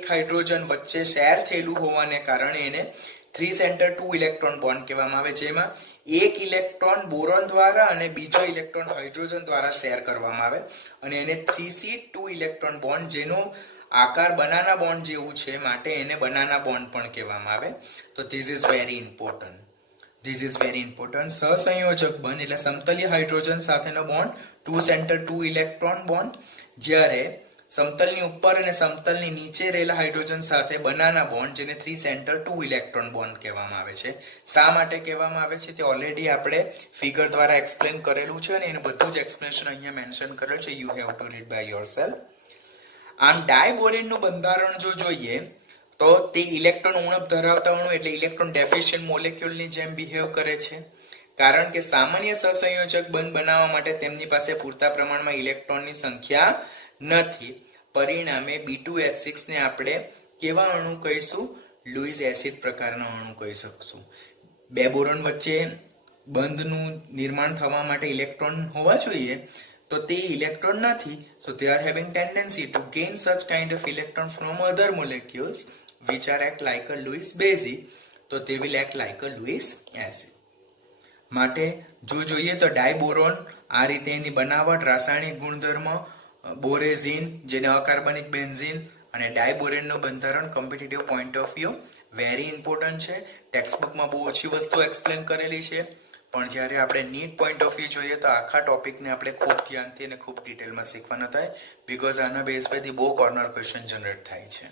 હાઇડ્રોજન વચ્ચે શેર થયેલું હોવાને કારણે એને 3 સેન્ટર 2 ઇલેક્ટ્રોન બોન્ડ કહેવામાં આવે, જેમાં એક ઇલેક્ટ્રોન બોરોન દ્વારા અને બીજો ઇલેક્ટ્રોન હાઇડ્રોજન દ્વારા શેર કરવામાં આવે અને એને 3s2 ઇલેક્ટ્રોન બોન્ડ, જેનો આકાર બનાના બોન્ડ જેવું છે માટે એને બનાના બોન્ડ પણ કહેવામાં આવે. તો ધીસ ઇઝ વેરી ઇમ્પોર્ટન્ટ. સહસંયોજક બંધ એટલે સમતલીય હાઇડ્રોજન સાથેનો બોન્ડ 2 સેન્ટર 2 ઇલેક્ટ્રોન બોન્ડ, જ્યારે સમતલની ઉપર અને સમતલની નીચે રહેલા હાઇડ્રોજન સાથે બનાના બોન્ડ, જેને 3 સેન્ટર 2 ઇલેક્ટ્રોન બોન્ડ કહેવામાં આવે છે. શા માટે કહેવામાં આવે છે તે ઓલરેડી આપણે ફિગર દ્વારા એક્સપ્લેન કરેલું છે અને એનું બધું જ એક્સપ્લેનેશન અહીંયા મેન્શન કરેલું છે. You have to read by yourself. આમ ડાયબોરેનનું બંધારણ જો જોઈએ તો તે ઇલેક્ટ્રોન ઉણપ ધરાવતા અણુ એટલે ઇલેક્ટ્રોન ડેફિશિયન્ટ મોલેક્યુલની જેમ બિહેવ કરે છે, કારણ કે સામાન્ય સહસંયોજક બંધ બનાવવા માટે તેમની પાસે પૂરતા પ્રમાણમાં ઇલેક્ટ્રોનની સંખ્યા નથી. પરિણામે B2H6 ને આપણે કેવા અણુ કહીશું? લુઈસ એસિડ પ્રકારના અણુ કહી શકશું. બે બોરોન વચ્ચે બંધનું નિર્માણ થવા માટે ઇલેક્ટ્રોન હોવા જોઈએ, તો તે ઇલેક્ટ્રોન નથી. So they are having tendency to gain such kind of electron from other molecules which are act like a Lewis basic, so they will act like a Lewis acid. માટે જો જોઈએ તો ડાયબોરોન આ રીતે એની બનાવટ, રાસાયણિક ગુણધર્મ, બોરેઝિન જેને અકાર્બનિક બેન્ઝિન અને ડાયબોરેનનું બંધારણ competitive point of view very important છે. ટેક્સ્ટબુકમાં બહુ ઓછી વસ્તુ એક્સપ્લેન કરેલી છે, પણ જ્યારે આપણે નીટ પોઈન્ટ ઓફ વ્યૂ જોઈએ તો આખા ટોપિકને આપણે ખૂબ ધ્યાનથી અને ખૂબ ડિટેલમાં શીખવાના થાય, બીકોઝ આના બેઝ પરથી બહુ કોર્નર ક્વેશ્ચન જનરેટ થાય છે.